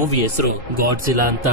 Movie ಹೆಸರು ಗಾಡ್ಜಿಲ್ಲಾ ಅಂತ.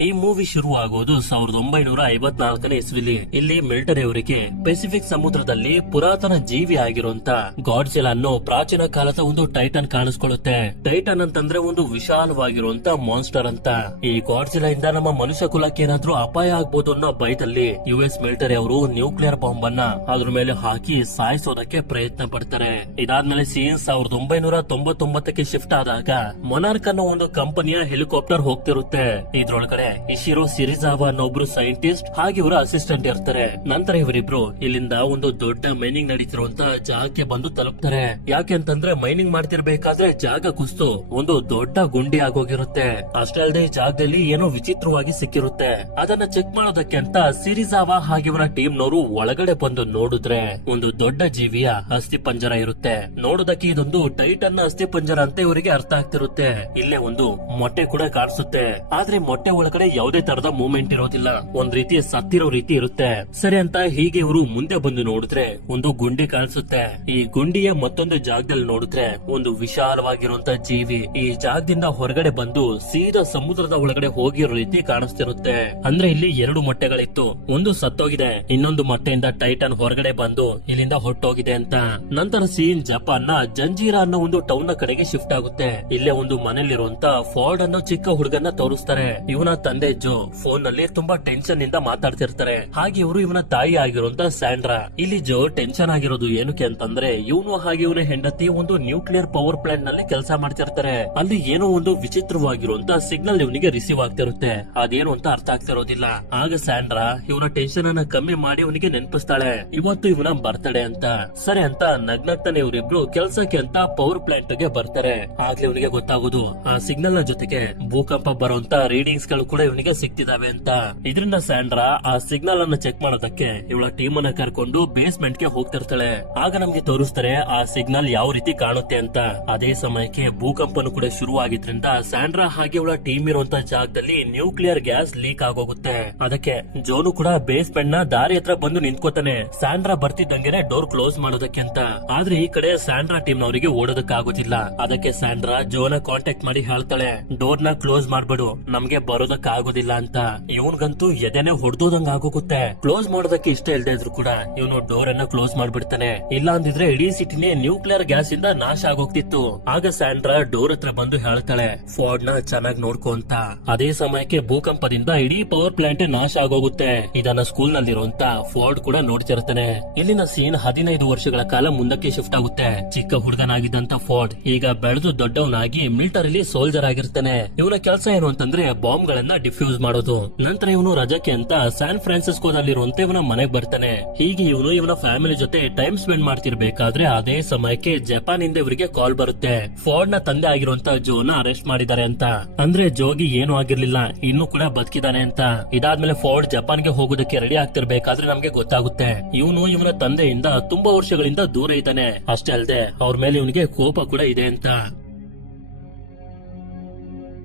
ಈ ಮೂವಿ ಶುರುವಾಗೋದು 1954ನೇ ಇಸ್ವಿಲಿ. ಇಲ್ಲಿ ಮಿಲಿಟರಿ ಅವರಿಗೆ ಪೆಸಿಫಿಕ್ ಸಮುದ್ರದಲ್ಲಿ ಪುರಾತನ ಜೀವಿ ಆಗಿರುವಂತ ಗಾಡ್ಜಿಲ್ಲಾ ಅನ್ನೋ ಪ್ರಾಚೀನ ಕಾಲದ ಒಂದು ಟೈಟನ್ ಕಾಣಿಸ್ಕೊಳ್ಳುತ್ತೆ. ಟೈಟನ್ ಅಂತಂದ್ರೆ ಒಂದು ವಿಶಾಲವಾಗಿರುವಂತ ಮಾನ್ಸ್ಟರ್ ಅಂತ. ಈ ಗಾಡ್ಜಿಲ್ಲಾ ಇಂದ ನಮ್ಮ ಮನುಷ್ಯ ಕುಲಕ್ಕೆ ಏನಾದ್ರೂ ಅಪಾಯ ಆಗ್ಬೋದು ಅನ್ನೋ ಭಯದಲ್ಲಿ US ಮಿಲಿಟರಿ ಅವರು ನ್ಯೂಕ್ಲಿಯರ್ ಬಾಂಬ್ ಅನ್ನ ಅದ್ರ ಮೇಲೆ ಹಾಕಿ ಸಾಯಿಸೋದಕ್ಕೆ ಪ್ರಯತ್ನ ಪಡ್ತಾರೆ. ಇದಾದ್ಮೇಲೆ ಸೀನ್ 1999ಕ್ಕೆ ಶಿಫ್ಟ್ ಆದಾಗ ಮೊನಾರ್ಕ್ ಅನ್ನೋ ಒಂದು ಕಂಪನಿಯ ಹೆಲಿಕಾಪ್ಟರ್ ಹೋಗ್ತಿರುತ್ತೆ. ಇದ್ರೊಳಗಡೆ ಇಶಿರೋ ಸಿರಿಜಾವಾ ಅನ್ನೋ ಒಬ್ರು ಸೈಂಟಿಸ್ಟ್ ಹಾಗೆ ಇವರ ಅಸಿಸ್ಟೆಂಟ್ ಇರ್ತಾರೆ. ನಂತರ ಇವರಿಬ್ರು ಇಲ್ಲಿಂದ ಒಂದು ದೊಡ್ಡ ಮೈನಿಂಗ್ ನಡೀತಿರುವಂತ ಜಾಗಕ್ಕೆ ಬಂದು ತಲುಪ್ತಾರೆ. ಯಾಕೆ ಅಂತಂದ್ರೆ ಮೈನಿಂಗ್ ಮಾಡ್ತಿರ್ಬೇಕಾದ್ರೆ ಜಾಗ ಕುಸ್ತು ಒಂದು ದೊಡ್ಡ ಗುಂಡಿ ಆಗೋಗಿರುತ್ತೆ. ಅಷ್ಟೇ ಅಲ್ಲದೆ ಈ ಜಾಗದಲ್ಲಿ ಏನೋ ವಿಚಿತ್ರವಾಗಿ ಸಿಕ್ಕಿರುತ್ತೆ. ಅದನ್ನ ಚೆಕ್ ಮಾಡೋದಕ್ಕೆ ಅಂತ ಸಿರಿಜಾವಾ ಹಾಗೆ ಇವರ ಟೀಮ್ ನವರು ಒಳಗಡೆ ಬಂದು ನೋಡಿದ್ರೆ ಒಂದು ದೊಡ್ಡ ಜೀವಿಯ ಅಸ್ಥಿ ಪಂಜರ ಇರುತ್ತೆ. ನೋಡೋದಕ್ಕೆ ಇದೊಂದು ಟೈಟನ್ ನ ಅಸ್ಥಿ ಪಂಜರ ಅಂತ ಇವರಿಗೆ ಅರ್ಥ ಆಗ್ತಿರುತ್ತೆ. ಇಲ್ಲೇ ಒಂದು ಮೊಟ್ಟೆ ಕೂಡ ಕಾಣಿಸುತ್ತೆ. ಆದ್ರೆ ಮೊಟ್ಟೆ ಒಳಗಡೆ ಯಾವುದೇ ತರದ ಮೂವ್ಮೆಂಟ್ ಇರೋದಿಲ್ಲ. ಒಂದ್ ರೀತಿ ಸತ್ತಿರೋ ರೀತಿ ಇರುತ್ತೆ. ಸರಿ ಅಂತ ಹೀಗೆ ಇವರು ಮುಂದೆ ಬಂದು ನೋಡಿದ್ರೆ ಒಂದು ಗುಂಡಿ ಕಾಣಿಸುತ್ತೆ. ಈ ಗುಂಡಿಯ ಮತ್ತೊಂದು ಜಾಗದಲ್ಲಿ ನೋಡಿದ್ರೆ ಒಂದು ವಿಶಾಲವಾಗಿರುವಂತ ಜೀವಿ ಈ ಜಾಗದಿಂದ ಹೊರಗಡೆ ಬಂದು ಸೀದಾ ಸಮುದ್ರದ ಒಳಗಡೆ ಹೋಗಿರೋ ರೀತಿ ಕಾಣಿಸ್ತಿರುತ್ತೆ. ಅಂದ್ರೆ ಇಲ್ಲಿ 2 ಮೊಟ್ಟೆಗಳಿತ್ತು. ಒಂದು ಸತ್ತೋಗಿದೆ, ಇನ್ನೊಂದು ಮೊಟ್ಟೆಯಿಂದ ಟೈಟನ್ ಹೊರಗಡೆ ಬಂದು ಇಲ್ಲಿಂದ ಹೊರಟೋಗಿದೆ ಅಂತ. ನಂತರ ಸೀನ್ ಜಪಾನ್ ನ ಜಂಜೀರಾ ಅನ್ನೋ ಒಂದು ಟೌನ್ ನ ಕಡೆಗೆ ಶಿಫ್ಟ್ ಆಗುತ್ತೆ. ಇಲ್ಲೇ ಒಂದು ಮನೇಲಿರುವಂತ ಫಾರ್ಡ್ ಅನ್ನೋ ಚಿಕ್ಕ ಹುಡುಗನ್ನ ತೋರಿಸ್ತಾರೆ. ಇವನ ತಂದೆ ಜೋ ಫೋನ್ ನಲ್ಲಿ ತುಂಬಾ ಟೆನ್ಷನ್ ಇಂದ ಮಾತಾಡ್ತಿರ್ತಾರೆ. ಹಾಗೆ ಇವರು ಇವನ ತಾಯಿ ಆಗಿರುವಂತ ಸ್ಯಾಂಡ್ರಾ. ಇಲ್ಲಿ ಜೋ ಟೆನ್ಷನ್ ಆಗಿರೋದು ಏನಕ್ಕೆ ಅಂತಂದ್ರೆ ಇವನು ಹಾಗೆ ಇವನ ಹೆಂಡತಿ ಒಂದು ನ್ಯೂಕ್ಲಿಯರ್ ಪವರ್ ಪ್ಲಾಂಟ್ ನಲ್ಲಿ ಕೆಲಸ ಮಾಡ್ತಿರ್ತಾರೆ. ಅಲ್ಲಿ ಏನೋ ಒಂದು ವಿಚಿತ್ರವಾಗಿರುವಂತ ಸಿಗ್ನಲ್ ಇವನಿಗೆ ರಿಸೀವ್ ಆಗ್ತಿರುತ್ತೆ. ಅದೇನು ಅಂತ ಅರ್ಥ ಆಗ್ತಿರೋದಿಲ್ಲ. ಆಗ ಸ್ಯಾಂಡ್ರಾ ಇವನ ಟೆನ್ಷನ್ ಅನ್ನ ಕಮ್ಮಿ ಮಾಡಿ ಅವನಿಗೆ ನೆನಪಿಸ್ತಾಳೆ ಇವತ್ತು ಇವನ ಬರ್ತ್ಡೇ ಅಂತ. ಸರಿ ಅಂತ ನಗ್ನಗ್ತಾನೆ ಇವರಿಬ್ರು ಕೆಲ್ಸಕ್ಕೆ ಅಂತ ಪವರ್ ಪ್ಲಾಂಟ್ ಗೆ ಬರ್ತಾರೆ. ಆಗ್ಲೇ ಇವನಿಗೆ ಗೊತ್ತಾಗೋದು ಆ ಸಿಗ್ನಲ್ ನ ಜೊತೆಗೆ ಭೂಕಂಪ ಬರುವಂತ ರೀಡಿಂಗ್ಸ್ ಗಳು ಕೂಡ ಇವನಿಗೆ ಸಿಗ್ತಿದಾವೆ ಅಂತ. ಇದರಿಂದ ಸ್ಯಾಂಡ್ರಾ ಆ ಸಿಗ್ನಲ್ ಅನ್ನ ಚೆಕ್ ಮಾಡೋದಕ್ಕೆ ಇವಳ ಟೀಮ್ ಅನ್ನ ಕರ್ಕೊಂಡು ಬೇಸ್ಮೆಂಟ್ ಗೆ ಹೋಗ್ತಿರ್ತಾಳೆ. ಆಗ ನಮ್ಗೆ ತೋರಿಸ್ತಾರೆ ಆ ಸಿಗ್ನಲ್ ಯಾವ ರೀತಿ ಕಾಣುತ್ತೆ ಅಂತ. ಅದೇ ಸಮಯಕ್ಕೆ ಭೂಕಂಪನು ಕೂಡ ಶುರುವಾಗಿದ್ರಿಂದ ಸ್ಯಾಂಡ್ರಾ ಹಾಗೆ ಇವಳ ಟೀಮ್ ಇರುವಂತ ಜಾಗದಲ್ಲಿ ನ್ಯೂಕ್ಲಿಯರ್ ಗ್ಯಾಸ್ ಲೀಕ್ ಆಗೋಗುತ್ತೆ. ಅದಕ್ಕೆ ಜೋನು ಕೂಡ ಬೇಸ್ಮೆಂಟ್ ನ ದಾರಿ ಹತ್ರ ಬಂದು ನಿಂತ್ಕೋತಾನೆ ಸ್ಯಾಂಡ್ರಾ ಬರ್ತಿದ್ದಂಗೆನೆ ಡೋರ್ ಕ್ಲೋಸ್ ಮಾಡೋದಕ್ಕೆ ಅಂತ. ಆದ್ರೆ ಈ ಕಡೆ ಸ್ಯಾಂಡ್ರಾ ಟೀಮ್ ನವರಿಗೆ ಓಡೋದಕ್ಕೆ ಆಗೋದಿಲ್ಲ. ಅದಕ್ಕೆ ಸ್ಯಾಂಡ್ರಾ ಜೋನ ಕಾಂಟ್ಯಾಕ್ಟ್ ಮಾಡಿ ಹೇಳ್ತಾಳೆ ಡೋರ್ ನ ಕ್ಲೋಸ್ ಮಾಡ್ಬಿಡು, ನಮ್ಗೆ ಬರೋದಕ್ಕೆ ಆಗೋದಿಲ್ಲ ಅಂತ. ಇವನ್ಗಂತೂ ಎದೆನೆ ಹೊಡೆದೋದಂಗ ಆಗೋಗುತ್ತೆ. ಕ್ಲೋಸ್ ಮಾಡೋದಕ್ಕೆ ಇಷ್ಟ ಇಲ್ಲದೆ ಇದ್ರು ಕೂಡ ಇವನು ಡೋರ್ ಅನ್ನ ಕ್ಲೋಸ್ ಮಾಡ್ಬಿಡ್ತಾನೆ. ಇಲ್ಲ ಅಂದಿದ್ರೆ ಇಡೀ ಸಿಟಿನೇ ನ್ಯೂಕ್ಲಿಯರ್ ಗ್ಯಾಸ್ ಇಂದ ನಾಶ ಆಗೋಗ್ತಿತ್ತು. ಆಗ ಸ್ಯಾಂಡ್ರಾ ಡೋರ್ ಹತ್ರ ಬಂದು ಹೇಳ್ತಾಳೆ ಫಾರ್ಡ್ ನ ಚೆನ್ನಾಗಿ ನೋಡ್ಕೊ ಅಂತ. ಅದೇ ಸಮಯಕ್ಕೆ ಭೂಕಂಪದಿಂದ ಇಡೀ ಪವರ್ ಪ್ಲಾಂಟ್ ನಾಶ ಆಗೋಗುತ್ತೆ. ಇದನ್ನ ಸ್ಕೂಲ್ ನಲ್ಲಿರುವಂತ ಫಾರ್ಡ್ ಕೂಡ ನೋಡ್ತಿರ್ತಾನೆ. ಇಲ್ಲಿನ ಸೀನ್ 15 ವರ್ಷಗಳ ಕಾಲ ಮುಂದಕ್ಕೆ ಶಿಫ್ಟ್ ಆಗುತ್ತೆ. ಚಿಕ್ಕ ಹುಡುಗನಾಗಿದ್ದಂತ ಫಾರ್ಡ್ ಈಗ ಬೆಳೆದು ದೊಡ್ಡವನಾಗಿ ಮಿಲಿಟರಿಲಿ ಸೋಲ್ಜರ್ ಆಗಿರ್ತಾನೆ. ಇವನ ಕೆಲಸ ಏನು ಅಂತಂದ್ರೆ ಬಾಂಬ್ ಗಳನ್ನ ಡಿಫ್ಯೂಸ್ ಮಾಡೋದು. ನಂತರ ಇವನು ರಜಕ್ಕೆ ಅಂತ ಸ್ಯಾನ್ ಫ್ರಾನ್ಸಿಸ್ಕೋದಲ್ಲಿರುವಂತ ಇವನ ಮನೆಗೆ ಬರ್ತಾನೆ. ಹೀಗೆ ಇವನು ಇವನ ಫ್ಯಾಮಿಲಿ ಜೊತೆ ಟೈಮ್ ಸ್ಪೆಂಡ್ ಮಾಡ್ತಿರ್ಬೇಕಾದ್ರೆ ಅದೇ ಸಮಯಕ್ಕೆ ಜಪಾನ್ ಇಂದ ಇವರಿಗೆ ಕಾಲ್ ಬರುತ್ತೆ. ಫಾರ್ಡ್ ನ ತಂದೆ ಆಗಿರುವಂತ ಜೋನ ಅರೆಸ್ಟ್ ಮಾಡಿದ್ದಾರೆ ಅಂತ. ಅಂದ್ರೆ ಜೋಗಿ ಏನು ಆಗಿರ್ಲಿಲ್ಲ, ಇನ್ನು ಕೂಡ ಬದುಕಿದಾನೆ ಅಂತ. ಇದಾದ್ಮೇಲೆ ಫಾರ್ಡ್ ಜಪಾನ್ಗೆ ಹೋಗೋದಕ್ಕೆ ರೆಡಿ ಆಗ್ತಿರ್ಬೇಕಾದ್ರೆ ನಮ್ಗೆ ಗೊತ್ತಾಗುತ್ತೆ ಇವನು ಇವನ ತಂದೆಯಿಂದ ತುಂಬಾ ವರ್ಷಗಳಿಂದ ದೂರ ಇದ್ದಾನೆ. ಅಷ್ಟೇ ಅಲ್ಲದೆ ಅವ್ರ ಮೇಲೆ ಇವನಿಗೆ ಕೋಪ ಕೂಡ ಇದೆ ಅಂತ.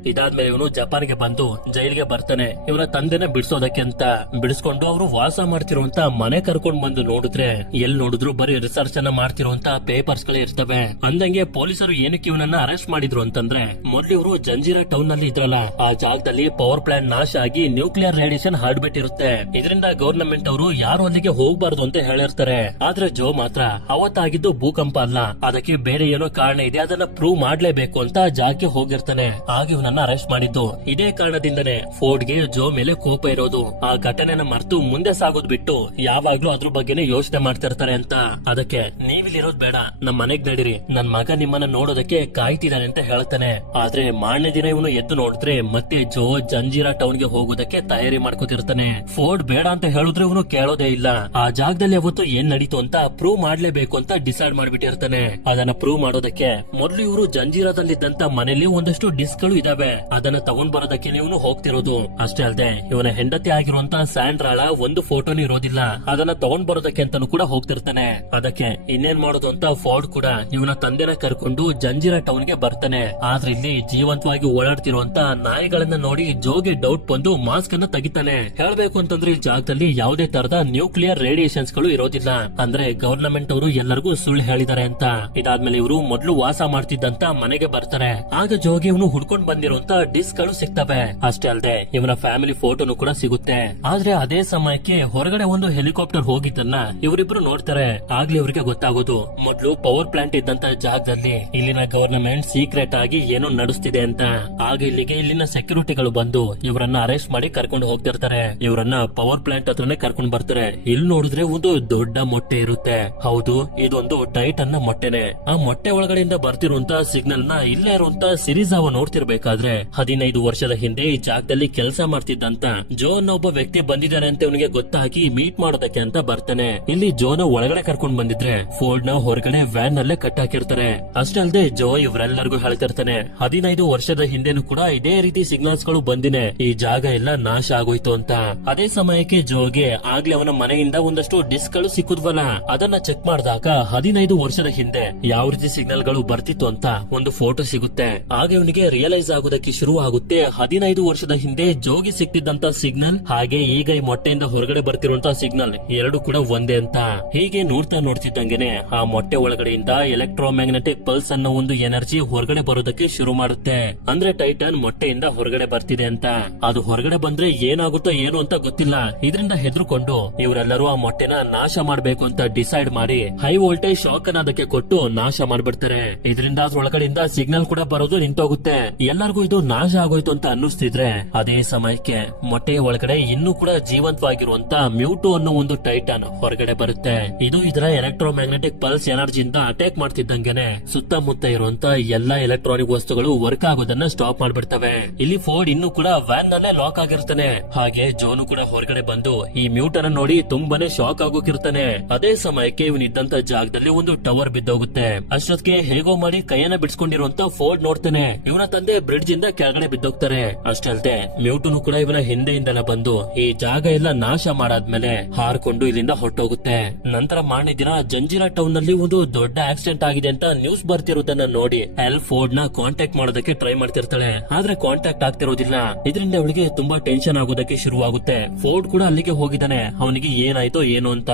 ಇದಾದ್ಮೇಲೆ ಇವನು ಜಪಾನ್ಗೆ ಬಂದು ಜೈಲಿಗೆ ಬರ್ತಾನೆ ಇವರ ತಂದೆನ ಬಿಡಿಸೋದಕ್ಕೆ ಅಂತ. ಬಿಡಿಸ್ಕೊಂಡು ಅವರು ವಾಸ ಮಾಡ್ತಿರುವಂತ ಮನೆ ಕರ್ಕೊಂಡ್ ಬಂದು ನೋಡಿದ್ರೆ ಎಲ್ಲಿ ನೋಡಿದ್ರು ಬರೀ ರಿಸರ್ಚ್ ಅನ್ನ ಮಾಡ್ತಿರುವಂತ ಪೇಪರ್ಸ್ ಗಳೇ ಇರ್ತವೆ. ಅಂದಂಗೆ ಪೊಲೀಸರು ಏನಕ್ಕೆ ಇವನನ್ನ ಅರೆಸ್ಟ್ ಮಾಡಿದ್ರು ಅಂತಂದ್ರೆ ಮೊದ್ಲು ಇವರು ಜಂಜೀರಾ ಟೌನ್ ನಲ್ಲಿ ಇದ್ರಲ್ಲ ಆ ಜಾಗದಲ್ಲಿ ಪವರ್ ಪ್ಲಾಂಟ್ ನಾಶ ಆಗಿ ನ್ಯೂಕ್ಲಿಯರ್ ರೇಡಿಯೇಷನ್ ಹರಡ್ಬಿಟ್ಟಿರುತ್ತೆ. ಇದರಿಂದ ಗವರ್ನಮೆಂಟ್ ಅವರು ಯಾರು ಅಲ್ಲಿಗೆ ಹೋಗ್ಬಾರ್ದು ಅಂತ ಹೇಳಿರ್ತಾರೆ. ಆದ್ರೆ ಜೋ ಮಾತ್ರ ಅವತ್ತಾಗಿದ್ದು ಭೂಕಂಪ ಅಲ್ಲ, ಅದಕ್ಕೆ ಬೇರೆ ಏನೋ ಕಾರಣ ಇದೆ, ಅದನ್ನ ಪ್ರೂವ್ ಮಾಡ್ಲೇಬೇಕು ಅಂತ ಜಾಗಕ್ಕೆ ಹೋಗಿರ್ತಾನೆ. ಆಗ ಇವನನ್ನ ಅರೆಸ್ಟ್ ಮಾಡಿದ್ದು ಇದೇ ಕಾರಣದಿಂದನೇ. ಫೋರ್ಡ್ ಗೆ ಜೋ ಮೇಲೆ ಕೋಪ ಇರೋದು. ಆ ಘಟನೆನ ಮರೆತು ಮುಂದೆ ಸಾಗೋದ್ ಬಿಟ್ಟು ಯಾವಾಗ್ಲೂ ಅದ್ರ ಬಗ್ಗೆನೇ ಯೋಚನೆ ಮಾಡ್ತಿರ್ತಾರೆ ಅಂತ. ಅದಕ್ಕೆ ನೀವಿಲ್ಲಿರೋದ್ ಬೇಡ, ನಮ್ ಮನೆಗ್ ನಡೀರಿ, ನನ್ ಮಗ ನಿಮ್ಮನ್ನ ನೋಡೋದಕ್ಕೆ ಕಾಯ್ತಿದ್ದಾನೆ ಅಂತ ಹೇಳ್ತಾನೆ. ಆದ್ರೆ ಮಾರನೇ ದಿನ ಇವನು ಎದ್ದು ನೋಡಿದ್ರೆ ಮತ್ತೆ ಜೋ ಜಂಜೀರಾ ಟೌನ್ ಗೆ ಹೋಗೋದಕ್ಕೆ ತಯಾರಿ ಮಾಡ್ಕೋತಿರ್ತಾನೆ. ಫೋರ್ಡ್ ಬೇಡ ಅಂತ ಹೇಳಿದ್ರೆ ಇವನು ಕೇಳೋದೇ ಇಲ್ಲ. ಆ ಜಾಗದಲ್ಲಿ ಅವತ್ತು ಏನ್ ನಡೀತು ಅಂತ ಪ್ರೂವ್ ಮಾಡ್ಲೇಬೇಕು ಅಂತ ಡಿಸೈಡ್ ಮಾಡ್ಬಿಟ್ಟಿರ್ತಾನೆ. ಅದನ್ನ ಪ್ರೂವ್ ಮಾಡೋದಕ್ಕೆ ಮೊದ್ಲು ಇವರು ಜಂಜೀರಾದಲ್ಲಿದ್ದಂತ ಮನೇಲಿ ಒಂದಷ್ಟು ಡಿಸ್ಕ್ ಗಳು ಇದಾವೆ. ಅದನ್ನ ತಗೊಂಡ್ ಬರೋದಕ್ಕೆ ಇವನು ಹೋಗ್ತಿರೋದು. ಅಷ್ಟೇ ಅಲ್ಲದೆ ಇವನ ಹೆಂಡತಿ ಆಗಿರುವಂತ ಸ್ಯಾಂಡ್ರಾಳ ಒಂದು ಫೋಟೋನು ಇರೋದಿಲ್ಲ, ಅದನ್ನ ತಗೊಂಡ್ ಬರೋದಕ್ಕೆ ಅಂತಾನು ಕೂಡ ಹೋಗ್ತಿರ್ತಾನೆ. ಅದಕ್ಕೆ ಇನ್ನೇನ್ ಮಾಡೋದು ಅಂತ ಫೋರ್ಡ್ ಕೂಡ ಇವನ ತಂದೆನ ಕರ್ಕೊಂಡು ಜಂಜೀರಾ ಟೌನ್ ಗೆ ಬರ್ತಾನೆ. ಆದ್ರೆ ಇಲ್ಲಿ ಜೀವಂತವಾಗಿ ಓಡಾಡ್ತಿರುವಂತ ನಾಯಿಗಳನ್ನ ನೋಡಿ ಜೋಗೆ ಡೌಟ್ ಬಂದು ಮಾಸ್ಕ್ ಅನ್ನ ತೆಗಿತಾನೆ. ಹೇಳ್ಬೇಕು ಅಂತಂದ್ರೆ ಈ ಜಾಗದಲ್ಲಿ ಯಾವುದೇ ತರದ ನ್ಯೂಕ್ಲಿಯರ್ ರೇಡಿಯೇಷನ್ಸ್ ಗಳು ಇರೋದಿಲ್ಲ, ಅಂದ್ರೆ ಗವರ್ನಮೆಂಟ್ ಅವರು ಎಲ್ಲರಿಗೂ ಸುಳ್ಳು ಹೇಳಿದ್ದಾರೆ ಅಂತ. ಇದಾದ್ಮೇಲೆ ಇವರು ಮೊದಲು ವಾಸ ಮಾಡ್ತಿದ್ದಂತ ಮನೆಗೆ ಬರ್ತಾರೆ. ಆಗ ಜೋಗಿ ಇವನು ಹುಡ್ಕೊಂಡ್ ಬಂದಿರೋ ಆಗಿರುವಂತ ಡಿಸ್ಕ್ ಗಳು ಸಿಗ್ತವೆ. ಅಷ್ಟೇ ಅಲ್ಲದೆ ಇವನ ಫ್ಯಾಮಿಲಿ ಫೋಟೋನು ಕೂಡ ಸಿಗುತ್ತೆ. ಆದ್ರೆ ಅದೇ ಸಮಯಕ್ಕೆ ಹೊರಗಡೆ ಒಂದು ಹೆಲಿಕಾಪ್ಟರ್ ಹೋಗಿದ್ದನ್ನ ಇವರಿಬ್ರು ನೋಡ್ತಾರೆ. ಆಗ್ಲೇ ಇವರಿಗೆ ಗೊತ್ತಾಗೋದು ಮೊದ್ಲು ಪವರ್ ಪ್ಲಾಂಟ್ ಇದ್ದಂತ ಜಾಗದಲ್ಲಿ ಇಲ್ಲಿನ ಗವರ್ನಮೆಂಟ್ ಸೀಕ್ರೆಟ್ ಆಗಿ ಏನೋ ನಡೆಸ್ತಿದೆ ಅಂತ. ಆಗ ಇಲ್ಲಿಗೆ ಇಲ್ಲಿನ ಸೆಕ್ಯೂರಿಟಿಗಳು ಬಂದು ಇವರನ್ನ ಅರೆಸ್ಟ್ ಮಾಡಿ ಕರ್ಕೊಂಡು ಹೋಗ್ತಿರ್ತಾರೆ. ಇವರನ್ನ ಪವರ್ ಪ್ಲಾಂಟ್ ಹತ್ರನೇ ಕರ್ಕೊಂಡು ಬರ್ತಾರೆ. ಇಲ್ಲಿ ನೋಡಿದ್ರೆ ಒಂದು ದೊಡ್ಡ ಮೊಟ್ಟೆ ಇರುತ್ತೆ. ಹೌದು, ಇದೊಂದು ಟೈಟನ್ ನ ಮೊಟ್ಟೆನೆ. ಆ ಮೊಟ್ಟೆ ಒಳಗಡೆಯಿಂದ ಬರ್ತಿರುವಂತ ಸಿಗ್ನಲ್ ನ ಇಲ್ಲೇ ಇರುವಂತ ಸಿರಿಜಾವ ನೋಡ್ತಿರ್ಬೇಕಾದ್ರೆ 15 ವರ್ಷದ ಹಿಂದೆ ಈ ಜಾಗದಲ್ಲಿ ಕೆಲಸ ಮಾಡ್ತಿದ್ದಂತ ಜೋ ಅನ್ನೋ ಒಬ್ಬ ವ್ಯಕ್ತಿ ಬಂದಿದ್ದಾನೆ ಅಂತ ಇವನಿಗೆ ಗೊತ್ತಾಗಿ ಮೀಟ್ ಮಾಡೋದಕ್ಕೆ ಅಂತ ಬರ್ತಾನೆ. ಇಲ್ಲಿ ಜೋನ ಒಳಗಡೆ ಕರ್ಕೊಂಡ್ ಬಂದಿದ್ರೆ ಫೋರ್ಡ್ ನ ಹೊರಗಡೆ ವ್ಯಾನ್ ನಲ್ಲೇ ಕಟ್ಟಾಕಿರ್ತಾರೆ. ಅಷ್ಟೇ ಅಲ್ಲದೆ ಜೋ ಇವರೆಲ್ಲರಿಗೂ ಹೇಳ್ತಿರ್ತಾನೆ 15 ವರ್ಷದ ಹಿಂದೆನೂ ಕೂಡ ಇದೇ ರೀತಿ ಸಿಗ್ನಲ್ಸ್ ಗಳು ಬಂದಿನೆ, ಈ ಜಾಗ ಎಲ್ಲ ನಾಶ ಆಗೋಯ್ತು ಅಂತ. ಅದೇ ಸಮಯಕ್ಕೆ ಜೋಗೆ ಆಗ್ಲೇ ಅವನ ಮನೆಯಿಂದ ಒಂದಷ್ಟು ಡಿಸ್ಕ್ ಗಳು ಸಿಕ್ಕುದ್ವಲ್ಲ, ಅದನ್ನ ಚೆಕ್ ಮಾಡಿದಾಗ 15 ವರ್ಷದ ಹಿಂದೆ ಯಾವ ರೀತಿ ಸಿಗ್ನಲ್ ಗಳು ಬರ್ತಿತ್ತು ಅಂತ ಒಂದು ಫೋಟೋ ಸಿಗುತ್ತೆ. ಆಗ ಇವನಿಗೆ ರಿಯಲೈಸ್ ಆಗೋದಕ್ಕೆ ಶುರು ಆಗುತ್ತೆ 15 ವರ್ಷದ ಹಿಂದೆ ಜೋಗಿ ಸಿಕ್ತಿದ್ದಂತ ಸಿಗ್ನಲ್ ಹಾಗೆ ಈಗ ಈ ಮೊಟ್ಟೆಯಿಂದ ಹೊರಗಡೆ ಬರ್ತಿರುವಂತ ಸಿಗ್ನಲ್ ಎರಡು ಕೂಡ ಒಂದೇ ಅಂತ. ಹೀಗೆ ನೋಡ್ತಾ ನೋಡ್ತಿದ್ದಂಗೆನೆ ಆ ಮೊಟ್ಟೆ ಒಳಗಡೆಯಿಂದ ಎಲೆಕ್ಟ್ರೋಮ್ಯಾಗ್ನೆಟಿಕ್ ಪಲ್ಸ್ ಅನ್ನೋ ಒಂದು ಎನರ್ಜಿ ಹೊರಗಡೆ ಬರೋದಕ್ಕೆ ಶುರು ಮಾಡುತ್ತೆ. ಅಂದ್ರೆ ಟೈಟನ್ ಮೊಟ್ಟೆಯಿಂದ ಹೊರಗಡೆ ಬರ್ತಿದೆ ಅಂತ. ಅದು ಹೊರಗಡೆ ಬಂದ್ರೆ ಏನಾಗುತ್ತೋ ಏನು ಅಂತ ಗೊತ್ತಿಲ್ಲ. ಇದರಿಂದ ಹೆದರ್ಕೊಂಡು ಇವರೆಲ್ಲರೂ ಆ ಮೊಟ್ಟೆನ ನಾಶ ಮಾಡ್ಬೇಕು ಅಂತ ಡಿಸೈಡ್ ಮಾಡಿ ಹೈ ವೋಲ್ಟೇಜ್ ಶಾಕ್ ಅನ್ನ ಅದಕ್ಕೆ ಕೊಟ್ಟು ನಾಶ ಮಾಡ್ಬಿಡ್ತಾರೆ. ಇದರಿಂದ ಅದ್ರೊಳಗಡೆಯಿಂದ ಸಿಗ್ನಲ್ ಕೂಡ ಬರೋದು ನಿಂತೋಗುತ್ತೆ. ಎಲ್ಲರಿಗೂ ಇದು ನಾಶ ಆಗೋಯ್ತು ಅಂತ ಅನ್ನಿಸ್ತಿದ್ರೆ ಅದೇ ಸಮಯಕ್ಕೆ ಮೊಟ್ಟೆಯ ಒಳಗಡೆ ಇನ್ನೂ ಕೂಡ ಜೀವಂತವಾಗಿರುವಂತ ಮ್ಯೂಟು ಅನ್ನೋ ಒಂದು ಟೈಟನ್ ಹೊರಗಡೆ ಬರುತ್ತೆ. ಇದು ಇದರ ಎಲೆಕ್ಟ್ರೋಮ್ಯಾಗ್ನೆಟಿಕ್ ಪಲ್ಸ್ ಎನರ್ಜಿಯಿಂದ ಅಟ್ಯಾಕ್ ಮಾಡ್ತಿದ್ದಂಗೆನೆ ಸುತ್ತಮುತ್ತ ಇರುವಂತ ಎಲ್ಲಾ ಎಲೆಕ್ಟ್ರಾನಿಕ್ ವಸ್ತುಗಳು ವರ್ಕ್ ಆಗೋದನ್ನ ಸ್ಟಾಪ್ ಮಾಡ್ಬಿಡ್ತವೆ. ಇಲ್ಲಿ ಫೋರ್ಡ್ ಇನ್ನೂ ಕೂಡ ವ್ಯಾನ್ ನಲ್ಲೇ ಲಾಕ್ ಆಗಿರ್ತಾನೆ. ಹಾಗೆ ಜೋನು ಕೂಡ ಹೊರಗಡೆ ಬಂದು ಈ ಮ್ಯೂಟ್ ಅನ್ನ ನೋಡಿ ತುಂಬಾನೇ ಶಾಕ್ ಆಗೋಕಿರ್ತಾನೆ. ಅದೇ ಸಮಯಕ್ಕೆ ಇವನಿದ್ದಂತ ಜಾಗದಲ್ಲಿ ಒಂದು ಟವರ್ ಬಿದ್ದೋಗುತ್ತೆ. ಅಷ್ಟೊತ್ತಿಗೆ ಹೇಗೋ ಮಾಡಿ ಕೈಯನ್ನ ಬಿಡಿಸ್ಕೊಂಡಿರುವಂತ ಫೋರ್ಡ್ ನೋಡ್ತಾನೆ ಇವನ ತಂದೆ ಬ್ರಿಡ್ಜ್ ಇಂದ ಕೆಳಗಡೆ ಬಿದ್ದೋಗ್ತಾರೆ. ಅಷ್ಟೇ ಅಲ್ಲದೆ ಮ್ಯೂಟುನು ಕೂಡ ಇವನ ಹಿಂದೆಯಿಂದನೇ ಬಂದು ಈ ಜಾಗ ಎಲ್ಲ ನಾಶ ಮಾಡಾದ್ಮೇಲೆ ಹಾರ್ಕೊಂಡು ಇಲ್ಲಿಂದ ಹೊರಟೋಗುತ್ತೆ. ನಂತರ ಮಾರನೇ ದಿನ ಜಂಜಿರಾ ಟೌನ್ ನಲ್ಲಿ ಒಂದು ದೊಡ್ಡ ಆಕ್ಸಿಡೆಂಟ್ ಆಗಿದೆ ಅಂತ ನ್ಯೂಸ್ ಬರ್ತಿರೋದನ್ನ ನೋಡಿ ಎಲ್ ಫೋರ್ಡ್ ನ ಕಾಂಟ್ಯಾಕ್ಟ್ ಮಾಡೋದಕ್ಕೆ ಟ್ರೈ ಮಾಡ್ತಿರ್ತಾಳೆ. ಆದ್ರೆ ಕಾಂಟ್ಯಾಕ್ಟ್ ಆಗ್ತಿರೋದಿಲ್ಲ. ಇದರಿಂದ ಅವಳಿಗೆ ತುಂಬಾ ಟೆನ್ಷನ್ ಆಗೋದಕ್ಕೆ ಶುರುವಾಗುತ್ತೆ. ಫೋರ್ಡ್ ಕೂಡ ಅಲ್ಲಿಗೆ ಹೋಗಿದ್ದಾನೆ, ಅವನಿಗೆ ಏನಾಯ್ತೋ ಏನು ಅಂತ.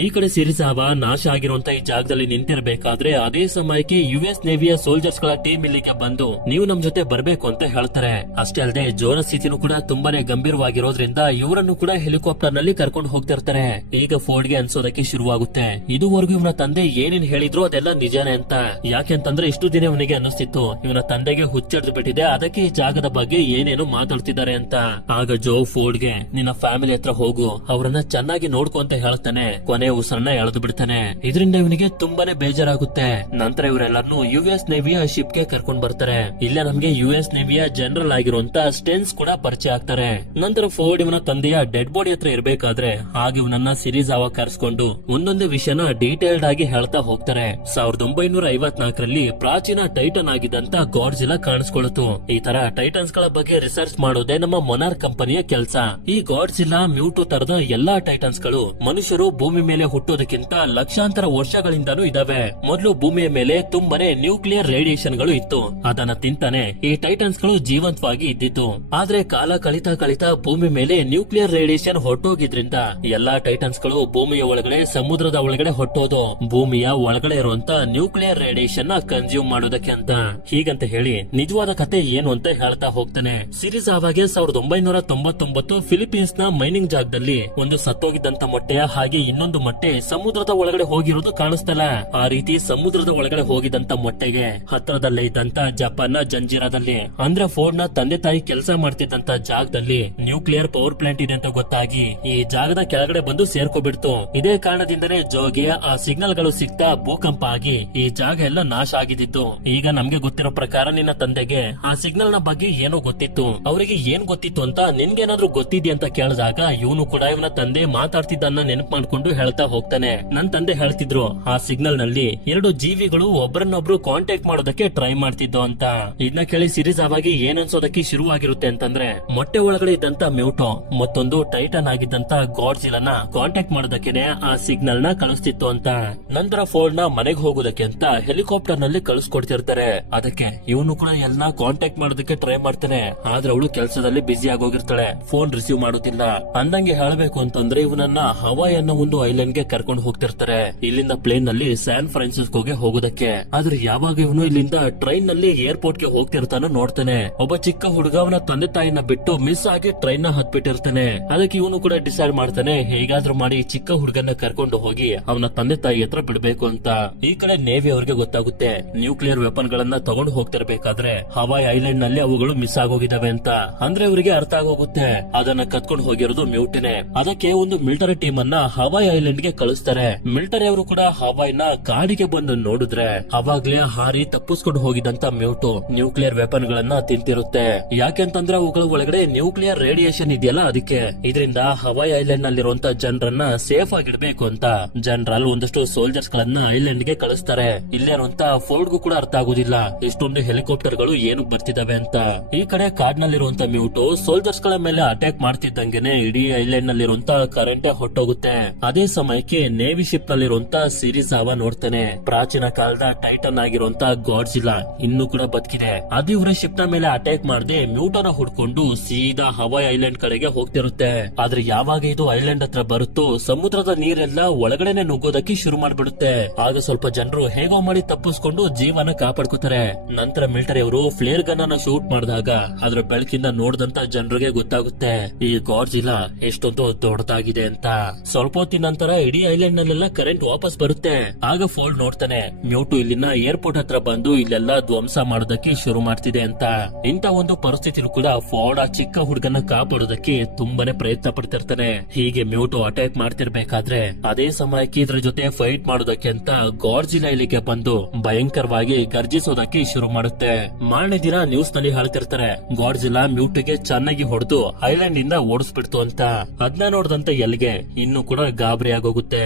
ಈ ಕಡೆ ಸಿರಿಸಾವ ನಾಶ ಆಗಿರುವಂತ ಈ ಜಾಗದಲ್ಲಿ ನಿಂತಿರಬೇಕಾದ್ರೆ ಅದೇ ಸಮಯಕ್ಕೆ ಯುಎಸ್ ನೇವಿಯ ಸೋಲ್ಜರ್ಸ್ ಗಳ ಟೀಮ್ ಇಲ್ಲಿಗೆ ಬಂದು ನೀವು ನಮ್ ಜೊತೆ ಬರ್ಬೇಕು ಅಂತ ಹೇಳ್ತಾರೆ. ಅಷ್ಟೇ ಅಲ್ಲದೆ ಜೋನ ಸ್ಥಿತಿನೂ ಕೂಡ ತುಂಬಾನೇ ಗಂಭೀರವಾಗಿರೋದ್ರಿಂದ ಇವರನ್ನು ಕೂಡ ಹೆಲಿಕಾಪ್ಟರ್ ನಲ್ಲಿ ಕರ್ಕೊಂಡು ಹೋಗ್ತಿರ್ತಾರೆ. ಈಗ ಫೋರ್ಡ್ ಗೆ ಅನ್ಸೋದಕ್ಕೆ ಶುರುವಾಗುತ್ತೆ ಇದುವರೆಗೂ ಇವನ ತಂದೆ ಏನೇನ್ ಹೇಳಿದ್ರು ಅದೆಲ್ಲ ನಿಜಾನೇ ಅಂತ. ಯಾಕೆಂತಂದ್ರೆ ಇಷ್ಟು ದಿನ ಇವನಿಗೆ ಅನ್ನಿಸ್ತಿತ್ತು ಇವನ ತಂದೆಗೆ ಹುಚ್ಚಿಡ್ದು ಬಿಟ್ಟಿದೆ, ಅದಕ್ಕೆ ಈ ಜಾಗದ ಬಗ್ಗೆ ಏನೇನು ಮಾತಾಡ್ತಿದ್ದಾರೆ ಅಂತ. ಆಗ ಜೋ ಫೋರ್ಡ್ ಗೆ ನಿನ್ನ ಫ್ಯಾಮಿಲಿ ಹತ್ರ ಹೋಗು, ಅವರನ್ನ ಚೆನ್ನಾಗಿ ನೋಡ್ಕೊ ಅಂತ ಹೇಳ್ತಾನೆ. ಕೊನೆ ಉಸಿರನ್ನ ಎಳೆದು ಬಿಡ್ತಾನೆ. ಇದರಿಂದ ಇವನಿಗೆ ತುಂಬಾನೇ ಬೇಜಾರಾಗುತ್ತೆ. ನಂತರ ಇವರೆಲ್ಲರನ್ನು ಯುಎಸ್ ನೇವಿಯ ಶಿಪ್ ಗೆ ಕರ್ಕೊಂಡ್ ಬರ್ತಾರೆ. ಇಲ್ಲೇ ನಮ್ಗೆ ಯುಎಸ್ ನೇವಿಯ ಜನರಲ್ ಆಗಿರುವಂತ ಸ್ಟೆನ್ಸ್ ಕೂಡ ಪರಿಚಯ ಆಗ್ತಾರೆ. ನಂತರ ಫೋರ್ಡ್ ಇವನ ತಂದೆಯ ಡೆಡ್ ಬಾಡಿ ಹತ್ರ ಇರ್ಬೇಕಾದ್ರೆ ಹಾಗೆ ಇವನನ್ನ ಸಿರಿಜಾವ ಕರೆಸ್ಕೊಂಡು ಒಂದೊಂದೇ ವಿಷಯನ ಡೀಟೇಲ್ಡ್ ಆಗಿ ಹೇಳ್ತಾ ಹೋಗ್ತಾರೆ. 1954ರಲ್ಲಿ ಪ್ರಾಚೀನ ಟೈಟನ್ ಆಗಿದ್ದಂತ ಗಾಡ್ಜಿಲಾ ಕಾಣಿಸ್ಕೊಳ್ತು. ಈ ತರ ಟೈಟನ್ಸ್ ಗಳ ಬಗ್ಗೆ ರಿಸರ್ಚ್ ಮಾಡೋದೇ ನಮ್ಮ ಮೊನಾರ್ಕ್ ಕಂಪನಿಯ ಕೆಲಸ. ಈ ಗಾಡ್ಜಿಲಾ ಮ್ಯೂಟು ತರದ ಎಲ್ಲಾ ಟೈಟನ್ಸ್ ಗಳು ಮನುಷ್ಯರು ಭೂಮಿ ಮೇಲೆ ಹುಟ್ಟೋದಕ್ಕಿಂತ ಲಕ್ಷಾಂತರ ವರ್ಷಗಳಿಂದನೂ ಇದಾವೆ. ಮೊದಲು ಭೂಮಿಯ ಮೇಲೆ ತುಂಬಾನೇ ನ್ಯೂಕ್ಲಿಯರ್ ರೇಡಿಯೇಷನ್ ಗಳು ಇತ್ತು. ಅದನ್ನ ತಿಂತಾನೆ ಈ ಟೈಟನ್ಸ್ ಗಳು ಜೀವಂತವಾಗಿ ಇದ್ದಿತ್ತು. ಆದ್ರೆ ಕಾಲ ಕಳಿತಾ ಕಳಿತಾ ಭೂಮಿ ಮೇಲೆ ನ್ಯೂಕ್ಲಿಯರ್ ರೇಡಿಯೇಷನ್ ಹೊರಟೋಗಿದ್ರಿಂದ ಎಲ್ಲಾ ಟೈಟನ್ಸ್ ಗಳು ಭೂಮಿಯ ಒಳಗಡೆ ಸಮುದ್ರದ ಒಳಗಡೆ ಹೊಟ್ಟೋದು ಭೂಮಿಯ ಒಳಗಡೆ ಇರುವಂತ ನ್ಯೂಕ್ಲಿಯರ್ ರೇಡಿಯೇಷನ್ ನ ಕನ್ಸ್ಯೂಮ್ ಮಾಡೋದಕ್ಕೆ ಅಂತ. ಹೀಗಂತ ಹೇಳಿ ನಿಜವಾದ ಕತೆ ಏನು ಅಂತ ಹೇಳ್ತಾ ಹೋಗ್ತಾನೆ. ಸಿರೀಸ್ ಆವಾಗೆ 1999 ಫಿಲಿಪೀನ್ಸ್ ನ ಮೈನಿಂಗ್ ಜಾಗದಲ್ಲಿ ಒಂದು ಸತ್ತೋಗಿದ್ದಂತ ಮೊಟ್ಟೆಯ ಹಾಗೆ ಇನ್ನೊಂದು ಮೊಟ್ಟೆ ಸಮುದ್ರದ ಒಳಗಡೆ ಹೋಗಿರೋದು ಕಾಣಿಸ್ತಲ್ಲ. ಆ ರೀತಿ ಸಮುದ್ರದ ಒಳಗಡೆ ಹೋಗಿದಂತ ಮೊಟ್ಟೆಗೆ ಹತ್ರದಲ್ಲೇ ಇದ್ದಂತ ಜಪಾನ್ ನ ಜಂಜಿರಾದಲ್ಲಿ ಅಂದ್ರೆ ಫೋರ್ಡ್ ನ ತಂದೆ ತಾಯಿ ಕೆಲಸ ಮಾಡ್ತಿದ್ದಂತ ಜಾಗದಲ್ಲಿ ನ್ಯೂಕ್ಲಿಯರ್ ಪವರ್ ಪ್ಲಾಂಟ್ ಇದೆ ಅಂತ ಗೊತ್ತಾಗಿ ಈ ಜಾಗದ ಕೆಳಗಡೆ ಬಂದು ಸೇರ್ಕೊಬಿಡ್ತು. ಇದೇ ಕಾರಣದಿಂದನೇ ಜೋಗೆ ಆ ಸಿಗ್ನಲ್ ಗಳು ಸಿಗ್ತಾ ಭೂಕಂಪ ಆಗಿ ಈ ಜಾಗ ಎಲ್ಲ ನಾಶ ಆಗಿದ್ದು. ಈಗ ನಮ್ಗೆ ಗೊತ್ತಿರೋ ಪ್ರಕಾರ ನಿನ್ನ ತಂದೆಗೆ ಆ ಸಿಗ್ನಲ್ ನ ಬಗ್ಗೆ ಏನೋ ಗೊತ್ತಿತ್ತು. ಅವರಿಗೆ ಏನ್ ಗೊತ್ತಿತ್ತು ಅಂತ ನಿನ್ಗೇನಾದ್ರೂ ಗೊತ್ತಿದ್ಯಾ ಅಂತ ಕೇಳಿದಾಗ ಇವನು ಕೂಡ ಇವನ ತಂದೆ ಮಾತಾಡ್ತಿದ್ದನ್ನ ನೆನಪು ಮಾಡ್ಕೊಂಡು ಹೇಳ್ತಾ ಹೋಗ್ತಾನೆ. ನನ್ ತಂದೆ ಹೇಳ್ತಿದ್ರು ಆ ಸಿಗ್ನಲ್ ನಲ್ಲಿ ಎರಡು ಜೀವಿಗಳು ಒಬ್ಬರನ್ನೊಬ್ರು ಕಾಂಟ್ಯಾಕ್ಟ್ ಮಾಡೋದಕ್ಕೆ ಟ್ರೈ ಮಾಡ್ತಿದ್ದೋ ಅಂತ. ಇದನ್ನ ಕೇಳಿ ಸಿರೀಸ್ ಆವಾಗಿ ಏನ್ ಅನ್ಸೋದಕ್ಕೆ ಶುರುವಾಗಿರುತ್ತೆ ಅಂತಂದ್ರೆ ಮೊಟ್ಟೆ ಒಳಗಡೆ ಇದ್ದಂತ ಮ್ಯೂಟೋ ಮತ್ತೊಂದು ಟೈಟನ್ ಆಗಿದ್ದಂತ ಗಾಡ್ಜಿಲನ ಕಾಂಟ್ಯಾಕ್ಟ್ ಮಾಡೋದಕ್ಕೆ ಆ ಸಿಗ್ನಲ್ ನ ಕಳಿಸ್ತಿತ್ತು ಅಂತ. ನಂತರ ಫೋರ್ಡ್ ನ ಮನೆಗೆ ಹೋಗೋದಕ್ಕೆ ಅಂತ ಹೆಲಿಕಾಪ್ಟರ್ ನಲ್ಲಿ ಕಳಿಸ್ಕೊಡ್ತಿರ್ತಾರೆ. ಅದಕ್ಕೆ ಇವನು ಕೂಡ ಎಲ್ಲ ಕಾಂಟ್ಯಾಕ್ಟ್ ಮಾಡೋದಕ್ಕೆ ಟ್ರೈ ಮಾಡ್ತಾನೆ. ಆದ್ರೆ ಅವಳು ಕೆಲಸದಲ್ಲಿ ಬಿಸಿ ಆಗೋಗಿರ್ತಾಳೆ, ಫೋನ್ ರಿಸೀವ್ ಮಾಡುತ್ತಿಲ್ಲ. ಅಂದಂಗೆ ಹೇಳ್ಬೇಕು ಅಂತಂದ್ರೆ ಇವನನ್ನ ಹವಾಯ್ ಅನ್ನೋ ಒಂದು ಐಲ್ಯಾಂಡ್ ಗೆ ಕರ್ಕೊಂಡು ಹೋಗ್ತಿರ್ತಾರೆ ಇಲ್ಲಿಂದ ಪ್ಲೇನ್ ನಲ್ಲಿ ಸ್ಯಾನ್ ಫ್ರಾನ್ಸಿಸ್ಕೋಗೆ ಹೋಗೋದಕ್ಕೆ. ಆದ್ರೆ ಯಾವಾಗ ಇವನು ಇಲ್ಲಿಂದ ಟ್ರೈನ್ ನಲ್ಲಿ ಏರ್ಪೋರ್ಟ್ ಗೆ ಹೋಗ್ತಿರ್ತಾನೋ ನೋಡ್ತಾನೆ ಒಬ್ಬ ಚಿಕ್ಕ ಹುಡುಗ ಅವನ ತಂದೆ ತಾಯಿನ ಬಿಟ್ಟು ಮಿಸ್ ಆಗಿ ಟ್ರೈನ್ ನ ಹತ್ಬಿಟ್ಟಿರ್ತಾನೆ. ಅದಕ್ಕೆ ಇವನು ಕೂಡ ಡಿಸೈಡ್ ಮಾಡ್ತಾನೆ ಹೇಗಾದ್ರೂ ಮಾಡಿ ಚಿಕ್ಕ ಹುಡುಗನ ಕರ್ಕೊಂಡು ಹೋಗಿ ಅವನ ತಂದೆ ತಾಯಿ ಹತ್ರ ಬಿಡ್ಬೇಕು ಅಂತ. ಈ ಕಡೆ ನೇವಿ ಅವ್ರಿಗೆ ಗೊತ್ತಾಗುತ್ತೆ ನ್ಯೂಕ್ಲಿಯರ್ ವೆಪನ್ ಗಳನ್ನ ತಗೊಂಡು ಹೋಗ್ತಿರ್ಬೇಕಾದ್ರೆ ಹವಾಯ್ ಐಲ್ಯಾಂಡ್ ನಲ್ಲಿ ಅವುಗಳು ಮಿಸ್ ಆಗೋಗಿದಾವೆ ಅಂತ. ಅಂದ್ರೆ ಅವರಿಗೆ ಅರ್ಥ ಆಗೋಗುತ್ತೆ ಅದನ್ನ ಕತ್ಕೊಂಡು ಹೋಗಿರೋದು ಮ್ಯೂಟಿನೇ. ಅದಕ್ಕೆ ಒಂದು ಮಿಲಿಟರಿ ಟೀಮ್ ಅನ್ನ ಹವಾಯ್ ಐಲ್ಯಾಂಡ್ ಗೆ ಕಳಿಸ್ತಾರೆ. ಮಿಲಿಟರಿ ಅವರು ಕೂಡ ಹವಾಯ್ ನ ಕಾಡಿಗೆ ಬಂದು ನೋಡಿದ್ರೆ ಅವಾಗ್ಲೇ ಹಾರಿ ತಪ್ಪಿಸ್ಕೊಂಡು ಹೋಗಿದಂತ ಮ್ಯೂಟು ನ್ಯೂಕ್ಲಿಯರ್ ವೆಪನ್ ಗಳನ್ನ ತಿಂತಿರುತ್ತೆ. ಯಾಕೆಂತಂದ್ರೆ ಅವುಗಳ ಒಳಗಡೆ ನ್ಯೂಕ್ಲಿಯರ್ ರೇಡಿಯೇಷನ್ ಇದೆಯಲ್ಲ ಅದಕ್ಕೆ. ಇದರಿಂದ ಹವಾಯ್ ಐಲ್ಯಾಂಡ್ ನಲ್ಲಿರುವಂತ ಜನರನ್ನ ಸೇಫ್ ಆಗಿಡ್ಬೇಕು ಅಂತ ಜನರಲ್ ಒಂದಷ್ಟು ಸೋಲ್ಜರ್ಸ್ ಗಳನ್ನ ಐಲ್ಯಾಂಡ್ ಗೆ ಕಳಿಸ್ತಾರೆ. ಇಲ್ಲಿರುವಂತ ಫೋರ್ಡ್ ಗೂ ಕೂಡ ಅರ್ಥ ಆಗುದಿಲ್ಲ ಇಷ್ಟೊಂದು ಹೆಲಿಕಾಪ್ಟರ್ ಗಳು ಏನು ಬರ್ತಿದಾವೆ ಅಂತ. ಈ ಕಡೆ ಕಾಡ್ನಲ್ಲಿರುವಂತ ಮ್ಯೂಟು ಸೋಲ್ಜರ್ಸ್ ಗಳ ಮೇಲೆ ಅಟ್ಯಾಕ್ ಮಾಡ್ತಿದ್ದಂಗೆನೆ ಇಡೀ ಐಲ್ಯಾಂಡ್ ನಲ್ಲಿರುವಂತ ಕರೆಂಟೇ ಹೊಟ್ಟೋಗುತ್ತೆ. ಅದೇ ಸಮಯಕ್ಕೆ ನೇವಿ ಶಿಪ್ ನಲ್ಲಿರುವಂತ ಸಿರಿಜಾವ ನೋಡ್ತಾನೆ ಪ್ರಾಚೀನ ಕಾಲದ ಟೈಟನ್ ಆಗಿರುವಂತ ಗಾಡ್ಜಿಲ್ಲಾ ಇನ್ನೂ ಕೂಡ ಬದುಕಿದೆ. ಅದು ಇವರ ಶಿಪ್ ನ ಮೇಲೆ ಅಟ್ಯಾಕ್ ಮಾಡದೆ ಮ್ಯೂಟೋನ ಹುಡ್ಕೊಂಡು ಸೀದಾ ಹವಾಯ್ ಐಲ್ಯಾಂಡ್ ಕಡೆಗೆ ಹೋಗ್ತಿರುತ್ತೆ. ಆದ್ರೆ ಯಾವಾಗ ಇದು ಐಲ್ಯಾಂಡ್ ಹತ್ರ ಬರುತ್ತೋ ಸಮುದ್ರದ ನೀರೆಲ್ಲ ಒಳಗಡೆನೆ ನುಗ್ಗೋದಕ್ಕೆ ಶುರು ಮಾಡ್ಬಿಡುತ್ತೆ. ಆಗ ಸ್ವಲ್ಪ ಜನರು ಹೇಗೋ ಮಾಡಿ ತಪ್ಪಿಸ್ಕೊಂಡು ಜೀವನ ಕಾಪಾಡ್ಕೋತಾರೆ. ನಂತರ ಮಿಲಿಟರಿ ಅವರು ಫ್ಲೇರ್ ಗನ್ ಅನ್ನ ಶೂಟ್ ಮಾಡಿದಾಗ ಅದ್ರ ಬೆಳಕಿಂದ ನೋಡಿದಂತ ಜನರಿಗೆ ಗೊತ್ತಾಗುತ್ತೆ ಈ ಗಾಡ್ಜಿಲ್ಲಾ ಎಷ್ಟೊಂದು ದೊಡ್ಡದಾಗಿದೆ ಅಂತ. ಸ್ವಲ್ಪ ಹೊತ್ತಿನ ನಂತರ ಇಡೀ ಐಲ್ಯಾಂಡ್ ನಲ್ಲೆಲ್ಲ ಕರೆಂಟ್ ವಾಪಸ್ ಬರುತ್ತೆ. ಆಗ ಫೋರ್ಡ್ ನೋಡ್ತಾನೆ ಮ್ಯೂಟು ಇಲ್ಲಿನ ಏರ್ಪೋರ್ಟ್ ಹತ್ರ ಬಂದು ಇಲ್ಲೆಲ್ಲ ಧ್ವಂಸ ಮಾಡೋದಕ್ಕೆ ಶುರು ಮಾಡ್ತಿದೆ ಅಂತ. ಇಂತ ಒಂದು ಪರಿಸ್ಥಿತಿಲೂ ಕೂಡ ಫೋರ್ಡ್ ಆ ಚಿಕ್ಕ ಹುಡುಗನ ಕಾಪಾಡೋದಕ್ಕೆ ತುಂಬಾನೇ ಪ್ರಯತ್ನ ಪಡ್ತಿರ್ತಾನೆ. ಹೀಗೆ ಮ್ಯೂಟು ಅಟ್ಯಾಕ್ ಮಾಡ್ತಿರ್ಬೇಕಾದ್ರೆ ಅದೇ ಸಮಯಕ್ಕೆ ಇದ್ರ ಜೊತೆ ಫೈಟ್ ಮಾಡೋದಕ್ಕೆ ಅಂತ ಗಾಡ್ಜಿಲ್ಲಾ ಇಲ್ಲಿಗೆ ಬಂದು ಭಯಂಕರವಾಗಿ ಗರ್ಜಿಸೋದಕ್ಕೆ ಶುರು ಮಾಡುತ್ತೆ. ಮಾರನೇ ದಿನ ನ್ಯೂಸ್ ನಲ್ಲಿ ಹೇಳ್ತಿರ್ತಾರೆ ಗಾಡ್ಜಿಲ್ಲಾ ಮ್ಯೂಟಿಗೆ ಚೆನ್ನಾಗಿ ಹೊಡೆದು ಐಲ್ಯಾಂಡ್ ಇಂದ ಓಡಿಸ್ಬಿಡ್ತು ಅಂತ. ಅದನ್ನ ನೋಡಿದಂತ ಎಲ್ಗೆ ಇನ್ನು ಕೂಡ ಗಾಬರಿ ಆಗೋಗುತ್ತೆ.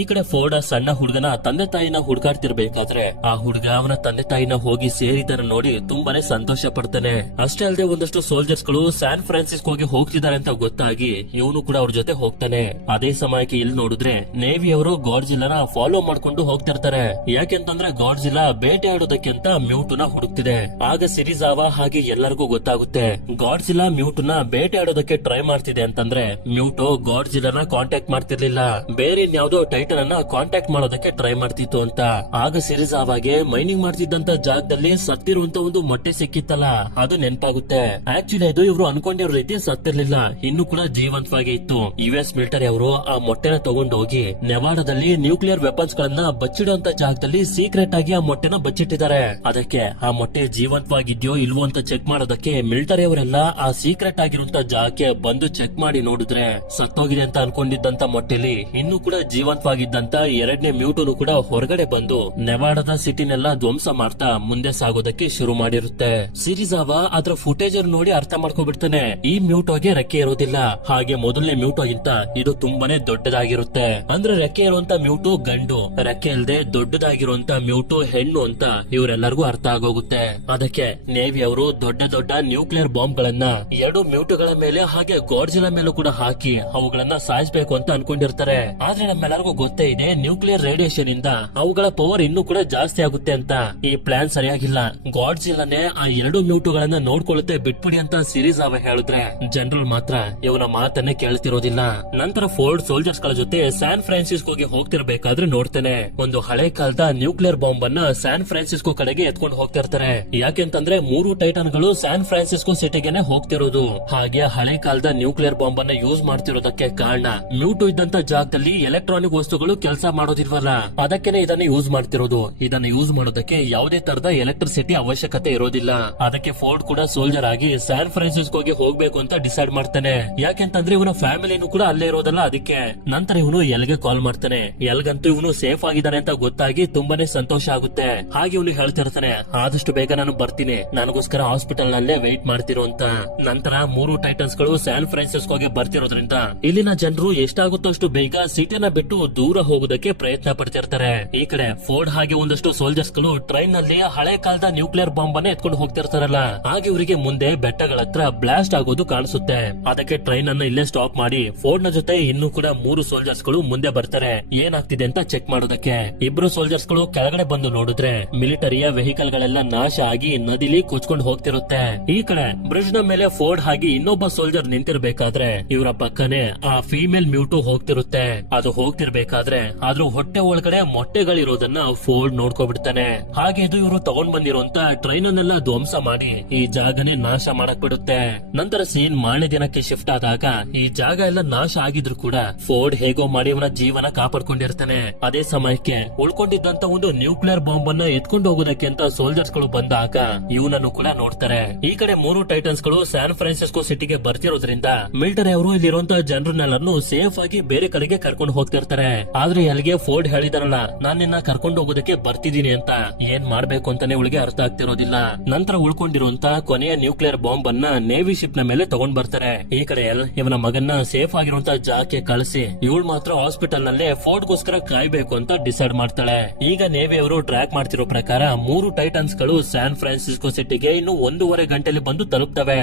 ಈ ಕಡೆ ಫೋರ್ಡ್ ಸಣ್ಣ ಹುಡುಗನ ತಂದೆ ತಾಯಿನ ಹುಡುಕಾಡ್ತಿರ್ಬೇಕಾದ್ರೆ ಆ ಹುಡುಗ ಅವನ ತಂದೆ ತಾಯಿನ ಹೋಗಿ ಸೇರಿದರ ನೋಡಿ ತುಂಬಾನೇ ಸಂತೋಷ ಪಡ್ತಾನೆ. ಅಷ್ಟೇ ಅಲ್ಲದೆ ಒಂದಷ್ಟು ಸೋಲ್ಜರ್ಸ್ ಗಳು ಸ್ಯಾನ್ ಫ್ರಾನ್ಸಿಸ್ಕೋಗೆ ಹೋಗ್ತಿದ್ದಾರೆ ಅಂತ ಗೊತ್ತಾಗಿ ಇವನು ಕೂಡ ಅವ್ರ ಜೊತೆ ಹೋಗ್ತಾನೆ. ಅದೇ ಸಮಯಕ್ಕೆ ಇಲ್ಲಿ ನೋಡಿದ್ರೆ ನೇವಿ ಅವರು ಗಾಡ್ಜಿಲ್ಲಾನ ಫಾಲೋ ಮಾಡ್ಕೊಂಡು ಹೋಗ್ತಿರ್ತಾರೆ. ಯಾಕೆಂತಂದ್ರೆ ಗಾಡ್ಜಿಲ್ಲಾ ಬೇಟೆ ಆಡೋದಕ್ಕೆ ಅಂತ ಮ್ಯೂಟುನ ಹುಡುಕ್ತಿದೆ. ಆಗ ಸಿರಿಜಾವ ಹಾಗೆ ಎಲ್ಲರಿಗೂ ಗೊತ್ತಾಗುತ್ತೆ ಗಾಡ್ಜಿಲ್ಲಾ ಮ್ಯೂಟುನ ಬೇಟೆ ಆಡೋದಕ್ಕೆ ಟ್ರೈ ಮಾಡ್ತಿದೆ ಅಂತಂದ್ರೆ ಮ್ಯೂಟು ಗಾಡ್ಜಿಲ್ಲಾನ ಕಾಂಟ್ಯಾಕ್ಟ್ ಮಾಡ್ತಿರ್ಲಿಲ್ಲ, ಬೇರೆ ಇನ್ಯಾವುದೋ ಟೈಟನ್ ಅನ್ನ ಕಾಂಟ್ಯಾಕ್ಟ್ ಮಾಡೋದಕ್ಕೆ ಟ್ರೈ ಮಾಡ್ತಿತ್ತು ಅಂತ. ಆಗ ಸಿರಿಜಾವಾಗೆ ಮೈನಿಂಗ್ ಮಾಡ್ತಿದ್ದಂತ ಜಾಗದಲ್ಲಿ ಸತ್ತಿರುವಂತ ಒಂದು ಮೊಟ್ಟೆ ಸಿಕ್ಕಿತ್ತಲ್ಲ ಅದು ನೆನಪಾಗುತ್ತೆ. ಆಕ್ಚುಲಿ ಅದು ಇವರು ಅನ್ಕೊಂಡಿರೋ ರೀತಿ ಸತ್ತಿರ್ಲಿಲ್ಲ, ಇನ್ನು ಕೂಡ ಜೀವಂತವಾಗಿ ಇತ್ತು. ಯುಎಸ್ ಮಿಲಿಟರಿ ಅವರು ಆ ಮೊಟ್ಟೆನ ತಗೊಂಡು ಹೋಗಿ ನೆವಾಡಾದಲ್ಲಿ ನ್ಯೂಕ್ಲಿಯರ್ ವೆಪನ್ಸ್ ಗಳನ್ನ ಬಚ್ಚಿಡುವಂತ ಜಾಗದಲ್ಲಿ ಸೀಕ್ರೆಟ್ ಆಗಿ ಆ ಮೊಟ್ಟೆನ ಬಚ್ಚಿಟ್ಟಿದ್ದಾರೆ. ಅದಕ್ಕೆ ಆ ಮೊಟ್ಟೆ ಜೀವಂತವಾಗಿದ್ಯೋ ಇಲ್ವೋ ಅಂತ ಚೆಕ್ ಮಾಡೋದಕ್ಕೆ ಮಿಲಿಟರಿ ಅವರೆಲ್ಲ ಆ ಸೀಕ್ರೆಟ್ ಆಗಿರುವಂತ ಜಾಗಕ್ಕೆ ಬಂದು ಚೆಕ್ ಮಾಡಿ ನೋಡಿದ್ರೆ ಸತ್ತೋಗಿದೆ ಅಂತ ಅನ್ಕೊಂಡಿದ್ದಂತ ಮೊಟ್ಟೆಲಿ ಇನ್ನು ಕೂಡ ಜೀವಂತವಾಗಿದ್ದಂತ ಎರಡನೇ ಮ್ಯೂಟನು ಕೂಡ ಹೊರಗಡೆ ಬಂದು ನೆವಾಡಾದ ಸಿಟಿನೆಲ್ಲ ಧ್ವಂಸ ಮಾಡ್ತಾ ಮುಂದೆ ಸಾಗೋದಕ್ಕೆ ಶುರು ಮಾಡಿರುತ್ತೆ. ಸಿರಿಜಾವ ಅದರ ಫುಟೇಜ್ ನೋಡಿ ಅರ್ಥ ಮಾಡ್ಕೊಬಿಡ್ತಾನೆ ಈ ಮ್ಯೂಟೋಗೆ ರೆಕ್ಕೆ ಇರೋದಿಲ್ಲ, ಹಾಗೆ ಮೊದಲನೇ ಮ್ಯೂಟೋಗಿಂತ ಇದು ತುಂಬಾನೇ ದೊಡ್ಡದಾಗಿರುತ್ತೆ. ಅಂದ್ರೆ ರೆಕ್ಕೆ ಇರುವಂತ ಮ್ಯೂಟು ಗಂಡು, ರೆಕ್ಕೆ ಇಲ್ಲದೆ ದೊಡ್ಡದಾಗಿರುವಂತ ಮ್ಯೂಟು ಹೆಣ್ಣು ಅಂತ ಇವರೆಲ್ಲರಿಗೂ ಅರ್ಥ ಆಗೋಗುತ್ತೆ. ಅದಕ್ಕೆ ನೇವಿ ಅವರು ದೊಡ್ಡ ದೊಡ್ಡ ನ್ಯೂಕ್ಲಿಯರ್ ಬಾಂಬ್ ಗಳನ್ನ ಎರಡು ಮ್ಯೂಟುಗಳ ಮೇಲೆ ಹಾಗೆ ಗಾಡ್ಜಿಲ್ಲಾ ಮೇಲೂ ಕೂಡ ಹಾಕಿ ಅವುಗಳನ್ನ ಸಾಯಿಸಬೇಕು ಅಂತ ಅನ್ಕೊಂಡಿರ್ತಾರೆ. ಆದ್ರೆ ನಮ್ಮೆಲ್ಲರಿಗೂ ಗೊತ್ತೇ ಇದೆ ನ್ಯೂಕ್ಲಿಯರ್ ರೇಡಿಯೇಷನ್ ಇಂದ ಅವುಗಳ ಪವರ್ ಇನ್ನೂ ಕೂಡ ಜಾಸ್ತಿ ಆಗುತ್ತೆ ಅಂತ. ಈ ಪ್ಲಾನ್ ಸರಿಯಾಗಿಲ್ಲ. ಗಾಡ್ಜಿಲ್ಲಾನೇ ಆ ಎರಡು ಮ್ಯೂಟುಗಳನ್ನ ನೋಡ್ಕೊಳ್ಳುತ್ತೆ ಬಿಟ್ಬಿಡಿ ಅಂತ ಸಿರಿಜಾವ ಹೇಳಿದ್ರೆ ಜನರಲ್ ಮಾತ್ರ ಇವನ ಮಾತನ್ನೇ ಕೇಳ್ತಿರೋದಿಲ್ಲ. ನಂತರ ಫೋರ್ಡ್ ಸೋಲ್ಜರ್ಸ್ ಗಳ ಜೊತೆ ಸ್ಯಾನ್ ಫ್ರಾನ್ಸಿಸ್ಕೋಗೆ ಹೋಗ್ತಿರ್ಬೇಕಾದ್ರೆ ನೋಡ್ತಾನೆ ಒಂದು ಹಳೆ ಕಾಲದ ನ್ಯೂಕ್ಲಿಯರ್ ಬಾಂಬ್ ಅನ್ನ ಸ್ಯಾನ್ ಫ್ರಾನ್ಸಿಸ್ಕೋ ಕಡೆಗೆ ಎತ್ಕೊಂಡು ಹೋಗ್ತಿರ್ತಾರೆ. ಯಾಕೆಂತಂದ್ರೆ 3 ಟೈಟನ್ ಗಳು ಸ್ಯಾನ್ ಫ್ರಾನ್ಸಿಸ್ಕೋ ಸಿಟಿಗೆನೆ ಹೋಗ್ತಿರೋದು. ಹಾಗೆ ಹಳೆ ಕಾಲದ ನ್ಯೂಕ್ಲಿಯರ್ ಬಾಂಬ್ ಅನ್ನ ಯೂಸ್ ಮಾಡ್ತಿರೋದಕ್ಕೆ ಕಾರಣ ಮ್ಯೂಟು ಇದ್ದಂತ ಜಾಗದಲ್ಲಿ ಎಲೆಕ್ಟ್ರಾನಿಕ್ ವಸ್ತುಗಳು ಕೆಲಸ ಮಾಡೋದಿಲ್ವಲ್ಲ, ಅದಕ್ಕೇನೆ ಇದನ್ನ ಯೂಸ್ ಮಾಡ್ತಿರೋದು. ಇದನ್ನ ಯೂಸ್ ಮಾಡೋದಕ್ಕೆ ಯಾವುದೇ ತರದ ಎಲೆಕ್ಟ್ರಿಸಿಟಿ ಅವಶ್ಯಕತೆ ಇರೋದಿಲ್ಲ. ಅದಕ್ಕೆ ಫೋರ್ಡ್ ಕೂಡ ಸೋಲ್ಜರ್ ಆಗಿ ಸ್ಯಾನ್ ಫ್ರಾನ್ಸಿಸ್ಕೋಗೆ ಹೋಗ್ಬೇಕು ಅಂತ ಡಿಸೈಡ್ ಮಾಡ್ತಾನೆ. ಯಾಕೆಂತಂದ್ರೆ ಇವನ ಫ್ಯಾಮಿಲಿನೂ ಕೂಡ ಅಲ್ಲೇ ಇರೋದಲ್ಲ ಅದಕ್ಕೆ. ನಂತರ ಇವನು ಎಲ್ಗೆ ಕಾಲ್ ಮಾಡ್ತಾನೆ. ಎಲ್ಗಂತೂ ಇವನು ಸೇಫ್ ಆಗಿದ್ದಾನೆ ಅಂತ ಗೊತ್ತಾಗಿ ತುಂಬಾನೇ ಸಂತೋಷ ಆಗುತ್ತೆ. ಹಾಗೆ ಇವನು ಹೇಳ್ತಿರ್ತಾನೆ ಆದಷ್ಟು ಬೇಗ ನಾನು ಬರ್ತೀನಿ, ನನಗೋಸ್ಕರ ಹಾಸ್ಪಿಟಲ್ ನಲ್ಲೇ ವೆಯ್ಟ್ ಮಾಡ್ತಿರೋ ಅಂತ. ನಂತರ 3 ಟೈಟನ್ಸ್ ಗಳು ಸ್ಯಾನ್ ಫ್ರಾನ್ಸಿಸ್ಕೋಗೆ ಬರ್ತಿರೋದ್ರಿಂದ ಇಲ್ಲಿನ ಜನರು ಎಷ್ಟಾಗುತ್ತೋ ಅಷ್ಟು ಬೇಗ ಸಿಟಿನ ಬಿಟ್ಟು ದೂರ ಹೋಗೋದಕ್ಕೆ ಪ್ರಯತ್ನ ಪಡ್ತಿರ್ತಾರೆ. ಈ ಕಡೆ ಫೋರ್ಡ್ ಹಾಗೆ ಒಂದಷ್ಟು ಸೋಲ್ಜರ್ಸ್ ಗಳು ಟ್ರೈನ್ ನಲ್ಲಿ ಹಳೆ ಕಾಲದ ನ್ಯೂಕ್ಲಿಯರ್ ಬಾಂಬ್ ಅನ್ನ ಎತ್ಕೊಂಡು ಹೋಗ್ತಿರ್ತಾರಲ್ಲ, ಹಾಗೆ ಇವರಿಗೆ ಮುಂದೆ ಬೆಟ್ಟಗಳ ಹತ್ರ ಬ್ಲಾಸ್ಟ್ ಆಗೋದು ಕಾಣಿಸುತ್ತೆ. ಅದಕ್ಕೆ ಟ್ರೈನ್ ಅನ್ನ ಇಲ್ಲೇ ಸ್ಟಾಪ್ ಮಾಡಿ ಫೋರ್ಡ್ ನ ಜೊತೆ ಇನ್ನೂ ಕೂಡ 3 ಸೋಲ್ಜರ್ಸ್ ಗಳು ಮುಂದೆ ಬರ್ತಾರೆ ಏನಾಗ್ತಿದೆ ಅಂತ ಚೆಕ್ ಮಾಡೋದಕ್ಕೆ. ಇಬ್ರು ಸೋಲ್ಜರ್ಸ್ ಗಳು ಕೆಳಗಡೆ ಬಂದು ನೋಡಿದ್ರೆ ಮಿಲಿಟರಿಯ ವೆಹಿಕಲ್ ಗಳೆಲ್ಲ ನಾಶ ಆಗಿ ನದಿಲಿ ಕೊಚ್ಕೊಂಡು ಹೋಗ್ತಿರುತ್ತೆ. ಈ ಕಡೆ ಬ್ರಿಡ್ಜ್ ನ ಮೇಲೆ ಫೋರ್ಡ್ ಹಾಗೆ ಇನ್ನೊಬ್ಬ ಸೋಲ್ಜರ್ ನಿಂತಿರ್ಬೇಕಾದ್ರೆ ಇವರ ಪಕ್ಕನೆ ಆ ಫೀಮೇಲ್ ಮ್ಯೂಟು ಹೋಗ್ತಿರುತ್ತೆ. ಅದು ಹೋಗ್ತಿರ್ಬೇಕಾದ್ರೆ ಅದ್ರ ಹೊಟ್ಟೆ ಒಳಗಡೆ ಮೊಟ್ಟೆಗಳಿರೋದನ್ನ ಫೋರ್ಡ್ ನೋಡ್ಕೊಬಿಡ್ತಾನೆ. ಹಾಗೆ ಇದು ಇವರು ತಗೊಂಡ್ ಬಂದಿರುವಂತ ಟ್ರೈನ್ ಅನ್ನೆಲ್ಲ ಧ್ವಂಸ ಮಾಡಿ ಈ ಜಾಗನೇ ನಾಶ ಮಾಡಕ್ ಬಿಡುತ್ತೆ. ನಂತರ ಸೀನ್ ಮಾರನೇ ದಿನಕ್ಕೆ ಶಿಫ್ಟ್ ಆದಾಗ ಈ ಜಾಗ ಎಲ್ಲ ನಾಶ ಆಗಿದ್ರು ಕೂಡ ಫೋರ್ಡ್ ಹೇಗೋ ಮಾಡಿ ಇವನ ಜೀವನ ಕಾಪಾಡ್ಕೊಂಡಿರ್ತಾನೆ. ಅದೇ ಸಮಯಕ್ಕೆ ಉಳ್ಕೊಂಡಿದ್ದಂತ ಒಂದು ನ್ಯೂಕ್ಲಿಯರ್ ಬಾಂಬ್ ಅನ್ನ ಎತ್ಕೊಂಡು ಹೋಗೋದಕ್ಕೆ ಅಂತ ಸೋಲ್ಜರ್ಸ್ ಗಳು ಬಂದಾಗ ಇವನನ್ನು ಕೂಡ ನೋಡ್ತಾರೆ. ಈ ಕಡೆ 3 ಟೈಟನ್ಸ್ ಗಳು ಸ್ಯಾನ್ ಫ್ರಾನ್ಸಿಸ್ಕೋ ಸಿಟಿಗೆ ಬರ್ತಿರೋದ್ರಿಂದ ಮಿಲಿಟರಿ ಅವರು ಇಲ್ಲಿರುವಂತಹ ಜನರನ್ನೆಲ್ಲರನ್ನು ಸೇಫ್ ಆಗಿ ಬೇರೆ ಕಡೆಗೆ ಕರ್ಕೊಂಡು ಹೋಗ್ತಿರ್ತಾರೆ. ಆದ್ರೆ ಅಲ್ಲಿಗೆ ಫೋರ್ಡ್ ಹೇಳಿದಾರಲ್ಲ, ನಾನ್ ನಿನ್ನ ಕರ್ಕೊಂಡು ಹೋಗೋದಕ್ಕೆ ಬರ್ತಿದ್ದೀನಿ ಅಂತ. ಏನ್ ಮಾಡ್ಬೇಕು ಅಂತಾನೆ ಇವಳಿಗೆ ಅರ್ಥ ಆಗ್ತಿರೋದಿಲ್ಲ. ನಂತರ ಉಳ್ಕೊಂಡಿರುವಂತ ಕೊನೆಯ ನ್ಯೂಕ್ಲಿಯರ್ ಬಾಂಬ್ ಅನ್ನ ನೇವಿ ಶಿಪ್ ನ ಮೇಲೆ ತಗೊಂಡ್ ಬರ್ತಾರೆ. ಈ ಕಡೆ ಇವನ ಮಗನ್ನ ಸೇಫ್ ಆಗಿರುವಂತ ಜಾಗಕ್ಕೆ ಕಳಿಸಿ ಇವಳು ಮಾತ್ರ ಹಾಸ್ಪಿಟಲ್ ನಲ್ಲೇ ಫೋರ್ಡ್ ಗೋಸ್ಕರ ಕಾಯ್ಬೇಕು ಅಂತ ಡಿಸೈಡ್ ಮಾಡ್ತಾಳೆ. ಈಗ ನೇವಿ ಅವರು ಟ್ರ್ಯಾಕ್ ಮಾಡ್ತಿರೋ ಪ್ರಕಾರ 3 ಟೈಟನ್ಸ್ ಗಳು ಸ್ಯಾನ್ ಫ್ರಾನ್ಸಿಸ್ಕೋ ಸಿಟಿಗೆ ಇನ್ನು 1.5 ಗಂಟೆಲಿ ಬಂದು ತಲುಪ್ತವೆ.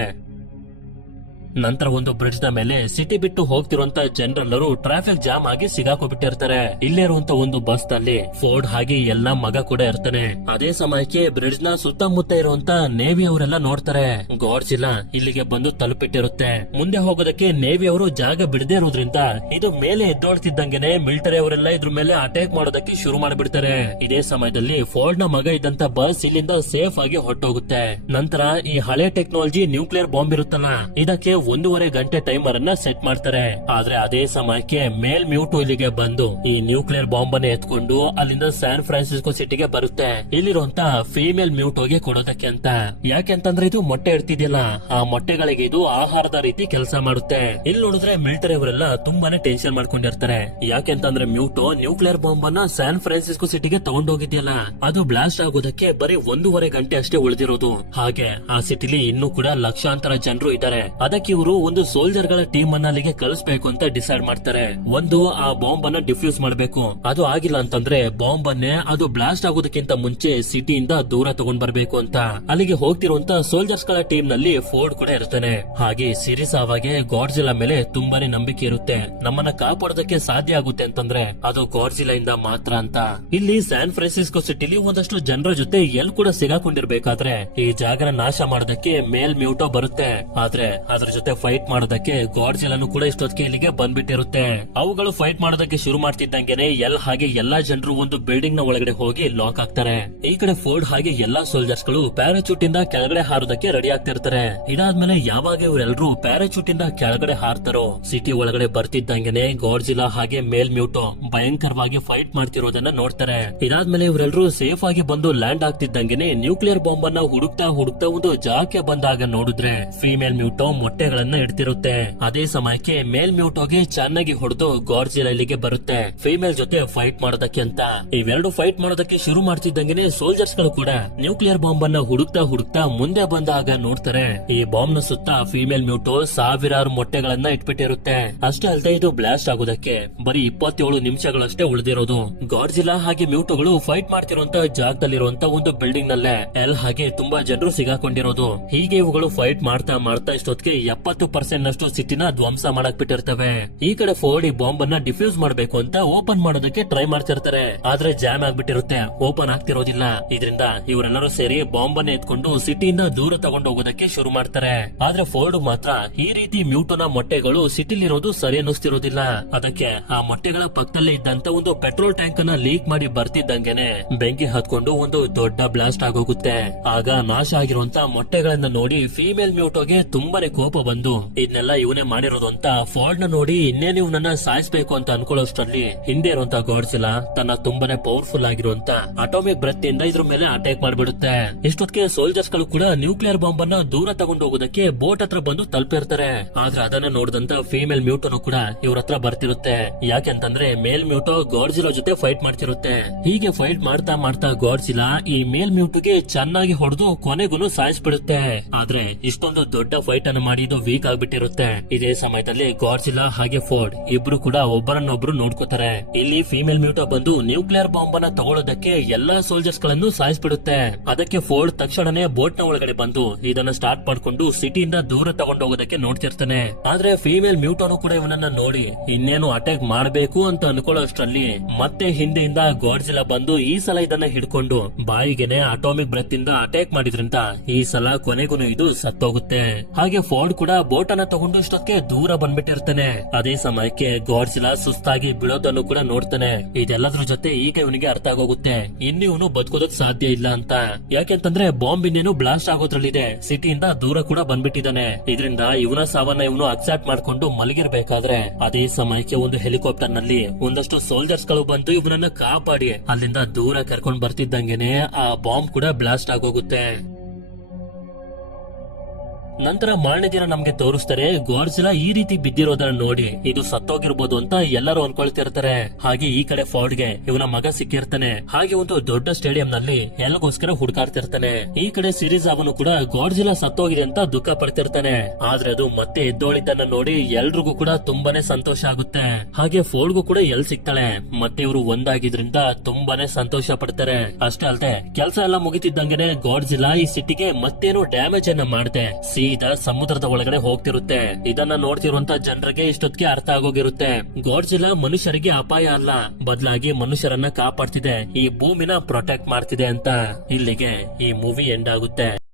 ನಂತರ ಒಂದು ಬ್ರಿಡ್ಜ್ ನ ಮೇಲೆ ಸಿಟಿ ಬಿಟ್ಟು ಹೋಗ್ತಿರುವಂತ ಜನರೆಲ್ಲರೂ ಟ್ರಾಫಿಕ್ ಜಾಮ್ ಆಗಿ ಸಿಗಾಕೋಬಿಟ್ಟಿರ್ತಾರೆ. ಇಲ್ಲೇ ಇರುವಂತ ಒಂದು ಬಸ್ ನಲ್ಲಿ ಫೋರ್ಡ್ ಹಾಗೆ ಎಲ್ಲಾ ಮಗ ಕೂಡ ಇರ್ತಾನೆ. ಅದೇ ಸಮಯಕ್ಕೆ ಬ್ರಿಡ್ಜ್ ನ ಸುತ್ತಮುತ್ತ ಇರುವಂತ ನೇವಿ ಅವರೆಲ್ಲ ನೋಡ್ತಾರೆ. ಗಾಡ್ಜಿಲ್ಲಾ ಇಲ್ಲಿಗೆ ಬಂದು ತಲುಪಿಟ್ಟಿರುತ್ತೆ. ಮುಂದೆ ಹೋಗೋದಕ್ಕೆ ನೇವಿ ಅವರು ಜಾಗ ಬಿಡದೇ ಇರೋದ್ರಿಂದ ಇದು ಮೇಲೆ ಎದ್ದೋಳ್ತಿದ್ದಂಗೆನೆ ಮಿಲಿಟರಿ ಅವರೆಲ್ಲ ಇದ್ರ ಮೇಲೆ ಅಟ್ಯಾಕ್ ಮಾಡೋದಕ್ಕೆ ಶುರು ಮಾಡಿಬಿಡ್ತಾರೆ. ಇದೇ ಸಮಯದಲ್ಲಿ ಫೋರ್ಡ್ ನ ಮಗ ಇದ್ದಂತ ಬಸ್ ಇಲ್ಲಿಂದ ಸೇಫ್ ಆಗಿ ಹೊರಟೋಗುತ್ತೆ. ನಂತರ ಈ ಹಳೆ ಟೆಕ್ನಾಲಜಿ ನ್ಯೂಕ್ಲಿಯರ್ ಬಾಂಬ್ ಇರುತ್ತಲ್ಲ, ಇದಕ್ಕೆ 1.5 ಗಂಟೆ ಟೈಮರ್ ಅನ್ನ ಸೆಟ್ ಮಾಡ್ತಾರೆ. ಆದ್ರೆ ಅದೇ ಸಮಯಕ್ಕೆ ಮೇಲ್ ಮ್ಯೂಟು ಇಲ್ಲಿಗೆ ಬಂದು ಈ ನ್ಯೂಕ್ಲಿಯರ್ ಬಾಂಬ್ ಅನ್ನ ಎತ್ಕೊಂಡು ಅಲ್ಲಿಂದ ಸ್ಯಾನ್ ಫ್ರಾನ್ಸಿಸ್ಕೋ ಸಿಟಿಗೆ ಬರುತ್ತೆ. ಇಲ್ಲಿರುವಂತ ಫೀಮೇಲ್ ಮ್ಯೂಟೋಗೆ ಕೊಡೋದಕ್ಕೆ ಅಂತ. ಯಾಕೆಂತಂದ್ರೆ ಇದು ಮೊಟ್ಟೆ ಇಡ್ತಿದ್ಯಲ್ಲ, ಆ ಮೊಟ್ಟೆಗಳಿಗೆ ಇದು ಆಹಾರದ ರೀತಿ ಕೆಲಸ ಮಾಡುತ್ತೆ. ಇಲ್ಲಿ ನೋಡಿದ್ರೆ ಮಿಲಿಟರಿ ಅವರೆಲ್ಲ ತುಂಬಾನೇ ಟೆನ್ಷನ್ ಮಾಡ್ಕೊಂಡಿರ್ತಾರೆ. ಯಾಕೆಂತಂದ್ರೆ ಮ್ಯೂಟೋ ನ್ಯೂಕ್ಲಿಯರ್ ಬಾಂಬ್ ಅನ್ನ ಸ್ಯಾನ್ ಫ್ರಾನ್ಸಿಸ್ಕೋ ಸಿಟಿಗೆ ತಗೊಂಡೋಗಿದ್ಯಲ್ಲ, ಅದು ಬ್ಲಾಸ್ಟ್ ಆಗೋದಕ್ಕೆ ಬರೀ 1.5 ಗಂಟೆ ಅಷ್ಟೇ ಉಳಿದಿರೋದು. ಹಾಗೆ ಆ ಸಿಟಿಲಿ ಇನ್ನೂ ಕೂಡ ಲಕ್ಷಾಂತರ ಜನರು ಇದ್ದಾರೆ. ಅದಕ್ಕೆ ಇವರು ಒಂದು ಸೋಲ್ಜರ್ ಗಳ ಟೀಮ್ ಅನ್ನ ಅಲ್ಲಿಗೆ ಕಳಿಸಬೇಕು ಅಂತ ಡಿಸೈಡ್ ಮಾಡ್ತಾರೆ. ಒಂದು ಆ ಬಾಂಬ್ ಅನ್ನ ಡಿಫ್ಯೂಸ್ ಮಾಡಬೇಕು. ಅದು ಆಗಿಲ್ಲ ಅಂತಂದ್ರೆ ಬಾಂಬ್ ಅನ್ನೇ ಅದು ಬ್ಲಾಸ್ಟ್ ಆಗೋದಕ್ಕಿಂತ ಮುಂಚೆ ಸಿಟಿಯಿಂದ ದೂರ ತಗೊಂಡ್ ಬರ್ಬೇಕು ಅಂತ. ಅಲ್ಲಿಗೆ ಹೋಗ್ತಿರುವಂತ ಸೋಲ್ಜರ್ಸ್ ಗಳ ಟೀಮ್ ನಲ್ಲಿ ಫೋರ್ಡ್ ಕೂಡ ಇರ್ತಾನೆ. ಹಾಗೆ ಸೀರಿಯಸ್ ಆಗಿ ಗಾಡ್ಜಿಲಾ ಮೇಲೆ ತುಂಬಾನೇ ನಂಬಿಕೆ ಇರುತ್ತೆ. ನಮ್ಮನ್ನ ಕಾಪಾಡೋದಕ್ಕೆ ಸಾಧ್ಯ ಆಗುತ್ತೆ ಅಂತಂದ್ರೆ ಅದು ಗಾಡ್ಜಿಲಾ ಇಂದ ಮಾತ್ರ ಅಂತ. ಇಲ್ಲಿ ಸ್ಯಾನ್ ಫ್ರಾನ್ಸಿಸ್ಕೋ ಸಿಟಿಲಿ ಒಂದಷ್ಟು ಜನರ ಜೊತೆ ಎಲ್ ಕೂಡ ಸಿಗಾಕೊಂಡಿರ್ಬೇಕಾದ್ರೆ ಈ ಜಾಗನ ನಾಶ ಮಾಡೋದಕ್ಕೆ ಮೇಲ್ ಮ್ಯೂಟೋ ಬರುತ್ತೆ. ಆದ್ರೆ ಅದ್ರ ಜೊತೆ ಫೈಟ್ ಮಾಡೋದಕ್ಕೆ ಗಾಡ್ಜಿಲಾನು ಕೂಡ ಇಷ್ಟೊತ್ತಿಗೆ ಇಲ್ಲಿಗೆ ಬಂದ್ಬಿಟ್ಟಿರುತ್ತೆ. ಅವುಗಳು ಫೈಟ್ ಮಾಡೋದಕ್ಕೆ ಶುರು ಮಾಡ್ತಿದ್ದಂಗೆನೆ ಹಾಗೆ ಎಲ್ಲಾ ಜನರು ಒಂದು ಬಿಲ್ಡಿಂಗ್ ನ ಒಳಗಡೆ ಹೋಗಿ ಲಾಕ್ ಆಗ್ತಾರೆ. ಈ ಕಡೆ ಫೋರ್ಡ್ ಹಾಗೆ ಎಲ್ಲಾ ಸೋಲ್ಜರ್ಸ್ ಗಳು ಪ್ಯಾರಾಚೂಟ್ ಇಂದ ಕೆಳಗಡೆ ಹಾರೋದಕ್ಕೆ ರೆಡಿ ಆಗ್ತಿರ್ತಾರೆ. ಇದಾದ್ಮೇಲೆ ಯಾವಾಗ ಇವರೆಲ್ಲರೂ ಪ್ಯಾರಾಚೂಟ್ ಇಂದ ಕೆಳಗಡೆ ಹಾರ್ತಾರೋ ಸಿಟಿ ಒಳಗಡೆ ಬರ್ತಿದ್ದಂಗೆನೆ ಗಾಡ್ಜಿಲಾ ಹಾಗೆ ಮೇಲ್ ಮ್ಯೂಟೋ ಭಯಂಕರವಾಗಿ ಫೈಟ್ ಮಾಡ್ತಿರೋದನ್ನ ನೋಡ್ತಾರೆ. ಇದಾದ್ಮೇಲೆ ಇವರೆಲ್ಲರೂ ಸೇಫ್ ಆಗಿ ಬಂದು ಲ್ಯಾಂಡ್ ಆಗ್ತಿದ್ದಂಗೆನೆ ನ್ಯೂಕ್ಲಿಯರ್ ಬಾಂಬ್ ಅನ್ನ ಹುಡುಕ್ತಾ ಒಂದು ಜಾಗಕ್ಕೆ ಬಂದಾಗ ನೋಡಿದ್ರೆ ಫೀಮೇಲ್ ಮ್ಯೂಟೋ ಮೊಟ್ಟೆಗಳನ್ನ ಇಡ್ತಿರುತ್ತೆ. ಅದೇ ಸಮಯಕ್ಕೆ ಮೇಲ್ ಮ್ಯೂಟೋಗೆ ಚೆನ್ನಾಗಿ ಹೊಡೆದು ಗಾಡ್ಜಿಲಾ ಇಲ್ಲಿಗೆ ಬರುತ್ತೆ ಫೀಮೇಲ್ ಜೊತೆ ಫೈಟ್ ಮಾಡೋದಕ್ಕೆ ಅಂತ. ಇವೆರಡು ಫೈಟ್ ಮಾಡೋದಕ್ಕೆ ಶುರು ಮಾಡ್ತಿದ್ದಂಗೆನೆ ಸೋಲ್ಜರ್ಸ್ ಗಳು ಕೂಡ ನ್ಯೂಕ್ಲಿಯರ್ ಬಾಂಬ್ ಅನ್ನ ಹುಡುಕ್ತಾ ಮುಂದೆ ಬಂದಾಗ ನೋಡ್ತಾರೆ ಈ ಬಾಂಬ್ ನ ಸುತ್ತ ಫೀಮೇಲ್ ಮ್ಯೂಟೋ ಸಾವಿರಾರು ಮೊಟ್ಟೆಗಳನ್ನ ಇಟ್ಬಿಟ್ಟಿರುತ್ತೆ. ಅಷ್ಟೇ ಅಲ್ಲದೆ ಇದು ಬ್ಲಾಸ್ಟ್ ಆಗೋದಕ್ಕೆ ಬರೀ 27 ನಿಮಿಷಗಳಷ್ಟೇ ಉಳಿದಿರೋದು. ಗಾಡ್ಜಿಲಾ ಹಾಗೆ ಮ್ಯೂಟೋಗಳು ಫೈಟ್ ಮಾಡ್ತಿರುವಂತ ಜಾಗದಲ್ಲಿರುವಂತ ಒಂದು ಬಿಲ್ಡಿಂಗ್ ನಲ್ಲೇ ಹಾಗೆ ತುಂಬಾ ಜನರು ಸಿಗಾಕೊಂಡಿರೋದು. ಹೀಗೆ ಇವುಗಳು ಫೈಟ್ ಮಾಡ್ತಾ ಇಷ್ಟೊತ್ತಿಗೆ 70% ನಷ್ಟು ಸಿಟಿನ ಧ್ವಂಸ ಮಾಡಕ್ ಬಿಟ್ಟಿರ್ತವೆ. ಈ ಕಡೆ ಫೋರ್ಡ್ ಈ ಬಾಂಬ್ ಅನ್ನ ಡಿಫ್ಯೂಸ್ ಮಾಡಬೇಕು ಅಂತ ಓಪನ್ ಮಾಡೋದಕ್ಕೆ ಟ್ರೈ ಮಾಡ್ತಿರ್ತಾರೆ. ಆದ್ರೆ ಜಾಮ್ ಆಗ್ಬಿಟ್ಟಿರುತ್ತೆ, ಓಪನ್ ಆಗ್ತಿರೋದಿಲ್ಲ. ಇದರಿಂದ ಇವರೆಲ್ಲರೂ ಸೇರಿ ಬಾಂಬ್ ಅನ್ನ ಎತ್ಕೊಂಡು ಸಿಟಿಯಿಂದ ದೂರ ತಗೊಂಡು ಹೋಗೋದಕ್ಕೆ ಶುರು ಮಾಡ್ತಾರೆ. ಆದ್ರೆ ಫೋರ್ಡ್ ಮಾತ್ರ ಈ ರೀತಿ ಮ್ಯೂಟೋನ ಮೊಟ್ಟೆಗಳು ಸಿಟಿಲಿರೋದು ಸರಿ ಅನ್ನಿಸ್ತಿರೋದಿಲ್ಲ. ಅದಕ್ಕೆ ಆ ಮೊಟ್ಟೆಗಳ ಪಕ್ಕದಲ್ಲೇ ಇದ್ದಂತ ಒಂದು ಪೆಟ್ರೋಲ್ ಟ್ಯಾಂಕ್ ಅನ್ನ ಲೀಕ್ ಮಾಡಿ ಬರ್ತಿದ್ದಂಗೆನೆ ಬೆಂಕಿ ಹತ್ಕೊಂಡು ಒಂದು ದೊಡ್ಡ ಬ್ಲಾಸ್ಟ್ ಆಗೋಗುತ್ತೆ. ಆಗ ನಾಶ ಆಗಿರುವಂತ ಮೊಟ್ಟೆಗಳನ್ನ ನೋಡಿ ಫೀಮೇಲ್ ಮ್ಯೂಟೋಗೆ ತುಂಬಾನೇ ಕೋಪ ಬಂದು ಇದನ್ನೆಲ್ಲ ಇವನೇ ಮಾಡಿರೋದು ಅಂತ ಫೋರ್ಡ್ ನ ನೋಡಿ ಇನ್ನೇನು ಇವನನ್ನ ಸಾಯಿಸಬೇಕು ಅಂತ ಅನ್ಕೊಳ್ಳೋಷ್ಟರಲ್ಲಿ ಹಿಂದೆ ಇರುವಂತ ಗಾಡ್ಜಿಲಾ ತನ್ನ ತುಂಬಾನೇ ಪವರ್ಫುಲ್ ಆಗಿರುವಂತ ಅಟೋಮಿಕ್ ಬ್ರೆತ್ ಇಂದ ಇದ್ರ ಮೇಲೆ ಅಟ್ಯಾಕ್ ಮಾಡ್ಬಿಡುತ್ತೆ. ಇಷ್ಟೊತ್ತಿಗೆ ಸೋಲ್ಜರ್ಸ್ ಗಳು ಕೂಡ ನ್ಯೂಕ್ಲಿಯರ್ ಬಾಂಬ್ ಅನ್ನ ದೂರ ತಗೊಂಡು ಹೋಗೋದಕ್ಕೆ ಬೋಟ್ ಹತ್ರ ಬಂದು ತಲುಪಿರ್ತಾರೆ. ಆದ್ರೆ ಅದನ್ನ ನೋಡಿದಂತ ಫೀಮೇಲ್ ಮ್ಯೂಟೋನು ಕೂಡ ಇವ್ರ ಹತ್ರ ಬರ್ತಿರುತ್ತೆ. ಯಾಕೆಂತಂದ್ರೆ ಮೇಲ್ ಮ್ಯೂಟೋ ಗಾಡ್ಜಿಲಾ ಜೊತೆ ಫೈಟ್ ಮಾಡ್ತಿರುತ್ತೆ. ಹೀಗೆ ಫೈಟ್ ಮಾಡ್ತಾ ಗಾಡ್ಜಿಲಾ ಈ ಮೇಲ್ ಮ್ಯೂಟೋಗೆ ಚೆನ್ನಾಗಿ ಹೊಡೆದು ಕೊನೆಗೂ ಸಾಯಿಸ್ಬಿಡುತ್ತೆ. ಆದ್ರೆ ಇಷ್ಟೊಂದು ದೊಡ್ಡ ಫೈಟ್ ಅನ್ನು ಮಾಡಿದ್ದು ವೀಕ್ ಆಗ್ಬಿಟ್ಟಿರುತ್ತೆ. ಇದೇ ಸಮಯದಲ್ಲಿ ಗಾಡ್ಜಿಲ್ಲಾ ಹಾಗೆ ಫೋರ್ಡ್ ಇಬ್ರು ಕೂಡ ಒಬ್ಬರನ್ನೊಬ್ರು ನೋಡ್ಕೋತಾರೆ. ಇಲ್ಲಿ ಫೀಮೇಲ್ ಮ್ಯೂಟೋ ಬಂದು ನ್ಯೂಕ್ಲಿಯರ್ ಬಾಂಬ್ ಅನ್ನ ತಗೊಳ್ಳೋದಕ್ಕೆ ಎಲ್ಲಾ ಸೋಲ್ಜರ್ಸ್ ಗಳನ್ನು ಸಾಯಿಸ್ಬಿಡುತ್ತೆ. ಅದಕ್ಕೆ ಫೋರ್ಡ್ ತಕ್ಷಣನೇ ಬೋಟ್ ನ ಒಳಗಡೆ ಬಂದು ಇದನ್ನ ಸ್ಟಾರ್ಟ್ ಮಾಡ್ಕೊಂಡು ಸಿಟಿಯಿಂದ ದೂರ ತಗೊಂಡೋಗೋದಕ್ಕೆ ನೋಡ್ತಿರ್ತಾನೆ. ಆದ್ರೆ ಫೀಮೇಲ್ ಮ್ಯೂಟೋನು ಕೂಡ ಇವನನ್ನ ನೋಡಿ ಇನ್ನೇನು ಅಟ್ಯಾಕ್ ಮಾಡಬೇಕು ಅಂತ ಅನ್ಕೊಳ್ಳೋ ಅಷ್ಟರಲ್ಲಿ ಮತ್ತೆ ಹಿಂದೆಯಿಂದ ಗಾಡ್ಜಿಲ್ಲಾ ಬಂದು ಈ ಸಲ ಇದನ್ನ ಹಿಡ್ಕೊಂಡು ಬಾಯಿಗೆನೆ ಅಟಾಮಿಕ್ ಬ್ರೆತ್ ಇಂದ ಅಟ್ಯಾಕ್ ಮಾಡಿದ್ರಿಂದ ಈ ಸಲ ಕೊನೆಗೂ ಇದು ಸತ್ತೋಗುತ್ತೆ. ಹಾಗೆ ಫೋರ್ಡ್ ಕೂಡ ಬೋಟ್ ಅನ್ನ ತಗೊಂಡು ಇಷ್ಟೊತ್ತಿಗೆ ದೂರ ಬಂದ್ಬಿಟ್ಟಿರ್ತಾನೆ. ಅದೇ ಸಮಯಕ್ಕೆ ಗಾಡ್ಜಿಲ್ಲಾ ಸುಸ್ತಾಗಿ ಬೀಳೋದನ್ನು ಕೂಡ ನೋಡ್ತಾನೆ. ಇದೆಲ್ಲದ್ರ ಜೊತೆ ಈಗ ಇವನಿಗೆ ಅರ್ಥ ಆಗೋಗುತ್ತೆ ಇನ್ನು ಇವನು ಬದುಕೋದಕ್ ಸಾಧ್ಯ ಇಲ್ಲ ಅಂತ. ಯಾಕೆಂತಂದ್ರೆ ಬಾಂಬ್ ಇನ್ನೇನು ಬ್ಲಾಸ್ಟ್ ಆಗೋದ್ರಲ್ಲಿದೆ, ಸಿಟಿಯಿಂದ ದೂರ ಕೂಡ ಬಂದ್ಬಿಟ್ಟಿದ್ದಾನೆ. ಇದರಿಂದ ಇವನ ಸಾವನ್ನ ಇವನು ಅಕ್ಸೆಪ್ಟ್ ಮಾಡ್ಕೊಂಡು ಮಲಗಿರ್ಬೇಕಾದ್ರೆ ಅದೇ ಸಮಯಕ್ಕೆ ಒಂದು ಹೆಲಿಕಾಪ್ಟರ್ ನಲ್ಲಿ ಒಂದಷ್ಟು ಸೋಲ್ಜರ್ಸ್ ಗಳು ಬಂದು ಇವನನ್ನ ಕಾಪಾಡಿ ಅಲ್ಲಿಂದ ದೂರ ಕರ್ಕೊಂಡ್ ಬರ್ತಿದ್ದಂಗೆನೆ ಆ ಬಾಂಬ್ ಕೂಡ ಬ್ಲಾಸ್ಟ್ ಆಗೋಗುತ್ತೆ. ನಂತರ ಮಾರನೇ ದಿನ ನಮ್ಗೆ ತೋರಿಸ್ತಾರೆ ಗಾಡ್ಜಿಲ್ಲಾ ಈ ರೀತಿ ಬಿದ್ದಿರೋದನ್ನ ನೋಡಿ ಇದು ಸತ್ತೋಗಿರ್ಬೋದು ಅಂತ ಎಲ್ಲರೂ ಅನ್ಕೊಳ್ತಿರ್ತಾರೆ. ಹಾಗೆ ಈ ಕಡೆ ಫೋರ್ಡ್ಗೆ ಇವನ ಮಗ ಸಿಕ್ಕಿರ್ತಾನೆ. ಹಾಗೆ ಒಂದು ದೊಡ್ಡ ಸ್ಟೇಡಿಯಂ ನಲ್ಲಿ ಎಲ್ಲಗೋಸ್ಕರ ಹುಡುಕಾಡ್ತಿರ್ತಾನೆ. ಈ ಕಡೆ ಸಿರೀಸ್ ಅವನು ಕೂಡ ಗಾಡ್ಜಿಲ್ಲಾ ಸತ್ತೋಗಿದೆ ಅಂತ ದುಃಖ ಪಡ್ತಿರ್ತಾನೆ. ಆದ್ರೆ ಅದು ಮತ್ತೆ ಎದ್ದೋಳಿದ್ದನ್ನ ನೋಡಿ ಎಲ್ರಿಗೂ ಕೂಡ ತುಂಬಾನೇ ಸಂತೋಷ ಆಗುತ್ತೆ. ಹಾಗೆ ಫೋರ್ಡ್ಗೂ ಕೂಡ ಎಲ್ ಸಿಗ್ತಾಳೆ. ಮತ್ತೆ ಇವರು ಒಂದಾಗಿದ್ರಿಂದ ತುಂಬಾನೇ ಸಂತೋಷ ಪಡ್ತಾರೆ. ಅಷ್ಟೇ ಅಲ್ಲದೆ ಕೆಲಸ ಎಲ್ಲ ಮುಗಿತಿದ್ದಂಗೆನೆ ಗಾಡ್ಜಿಲ್ಲಾ ಈ ಸಿಟಿಗೆ ಮತ್ತೇನು ಡ್ಯಾಮೇಜ್ ಅನ್ನ ಮಾಡದೆ ಸೀದಾ ಸಮುದ್ರದ ಒಳಗಡೆ ಹೋಗ್ತಿರುತ್ತೆ. ಇದನ್ನ ನೋಡ್ತಿರುವಂತ ಜನರಿಗೆ ಇಷ್ಟೊತ್ತಿಗೆ ಅರ್ಥ ಆಗೋಗಿರುತ್ತೆ ಗಾಡ್ಜಿಲ್ಲಾ ಮನುಷ್ಯರಿಗೆ ಅಪಾಯ ಅಲ್ಲ, ಬದಲಾಗಿ ಮನುಷ್ಯರನ್ನ ಕಾಪಾಡ್ತಿದೆ, ಈ ಭೂಮಿನ ಪ್ರೊಟೆಕ್ಟ್ ಮಾಡ್ತಿದೆ ಅಂತ. ಇಲ್ಲಿಗೆ ಈ ಮೂವಿ ಎಂಡ್ ಆಗುತ್ತೆ.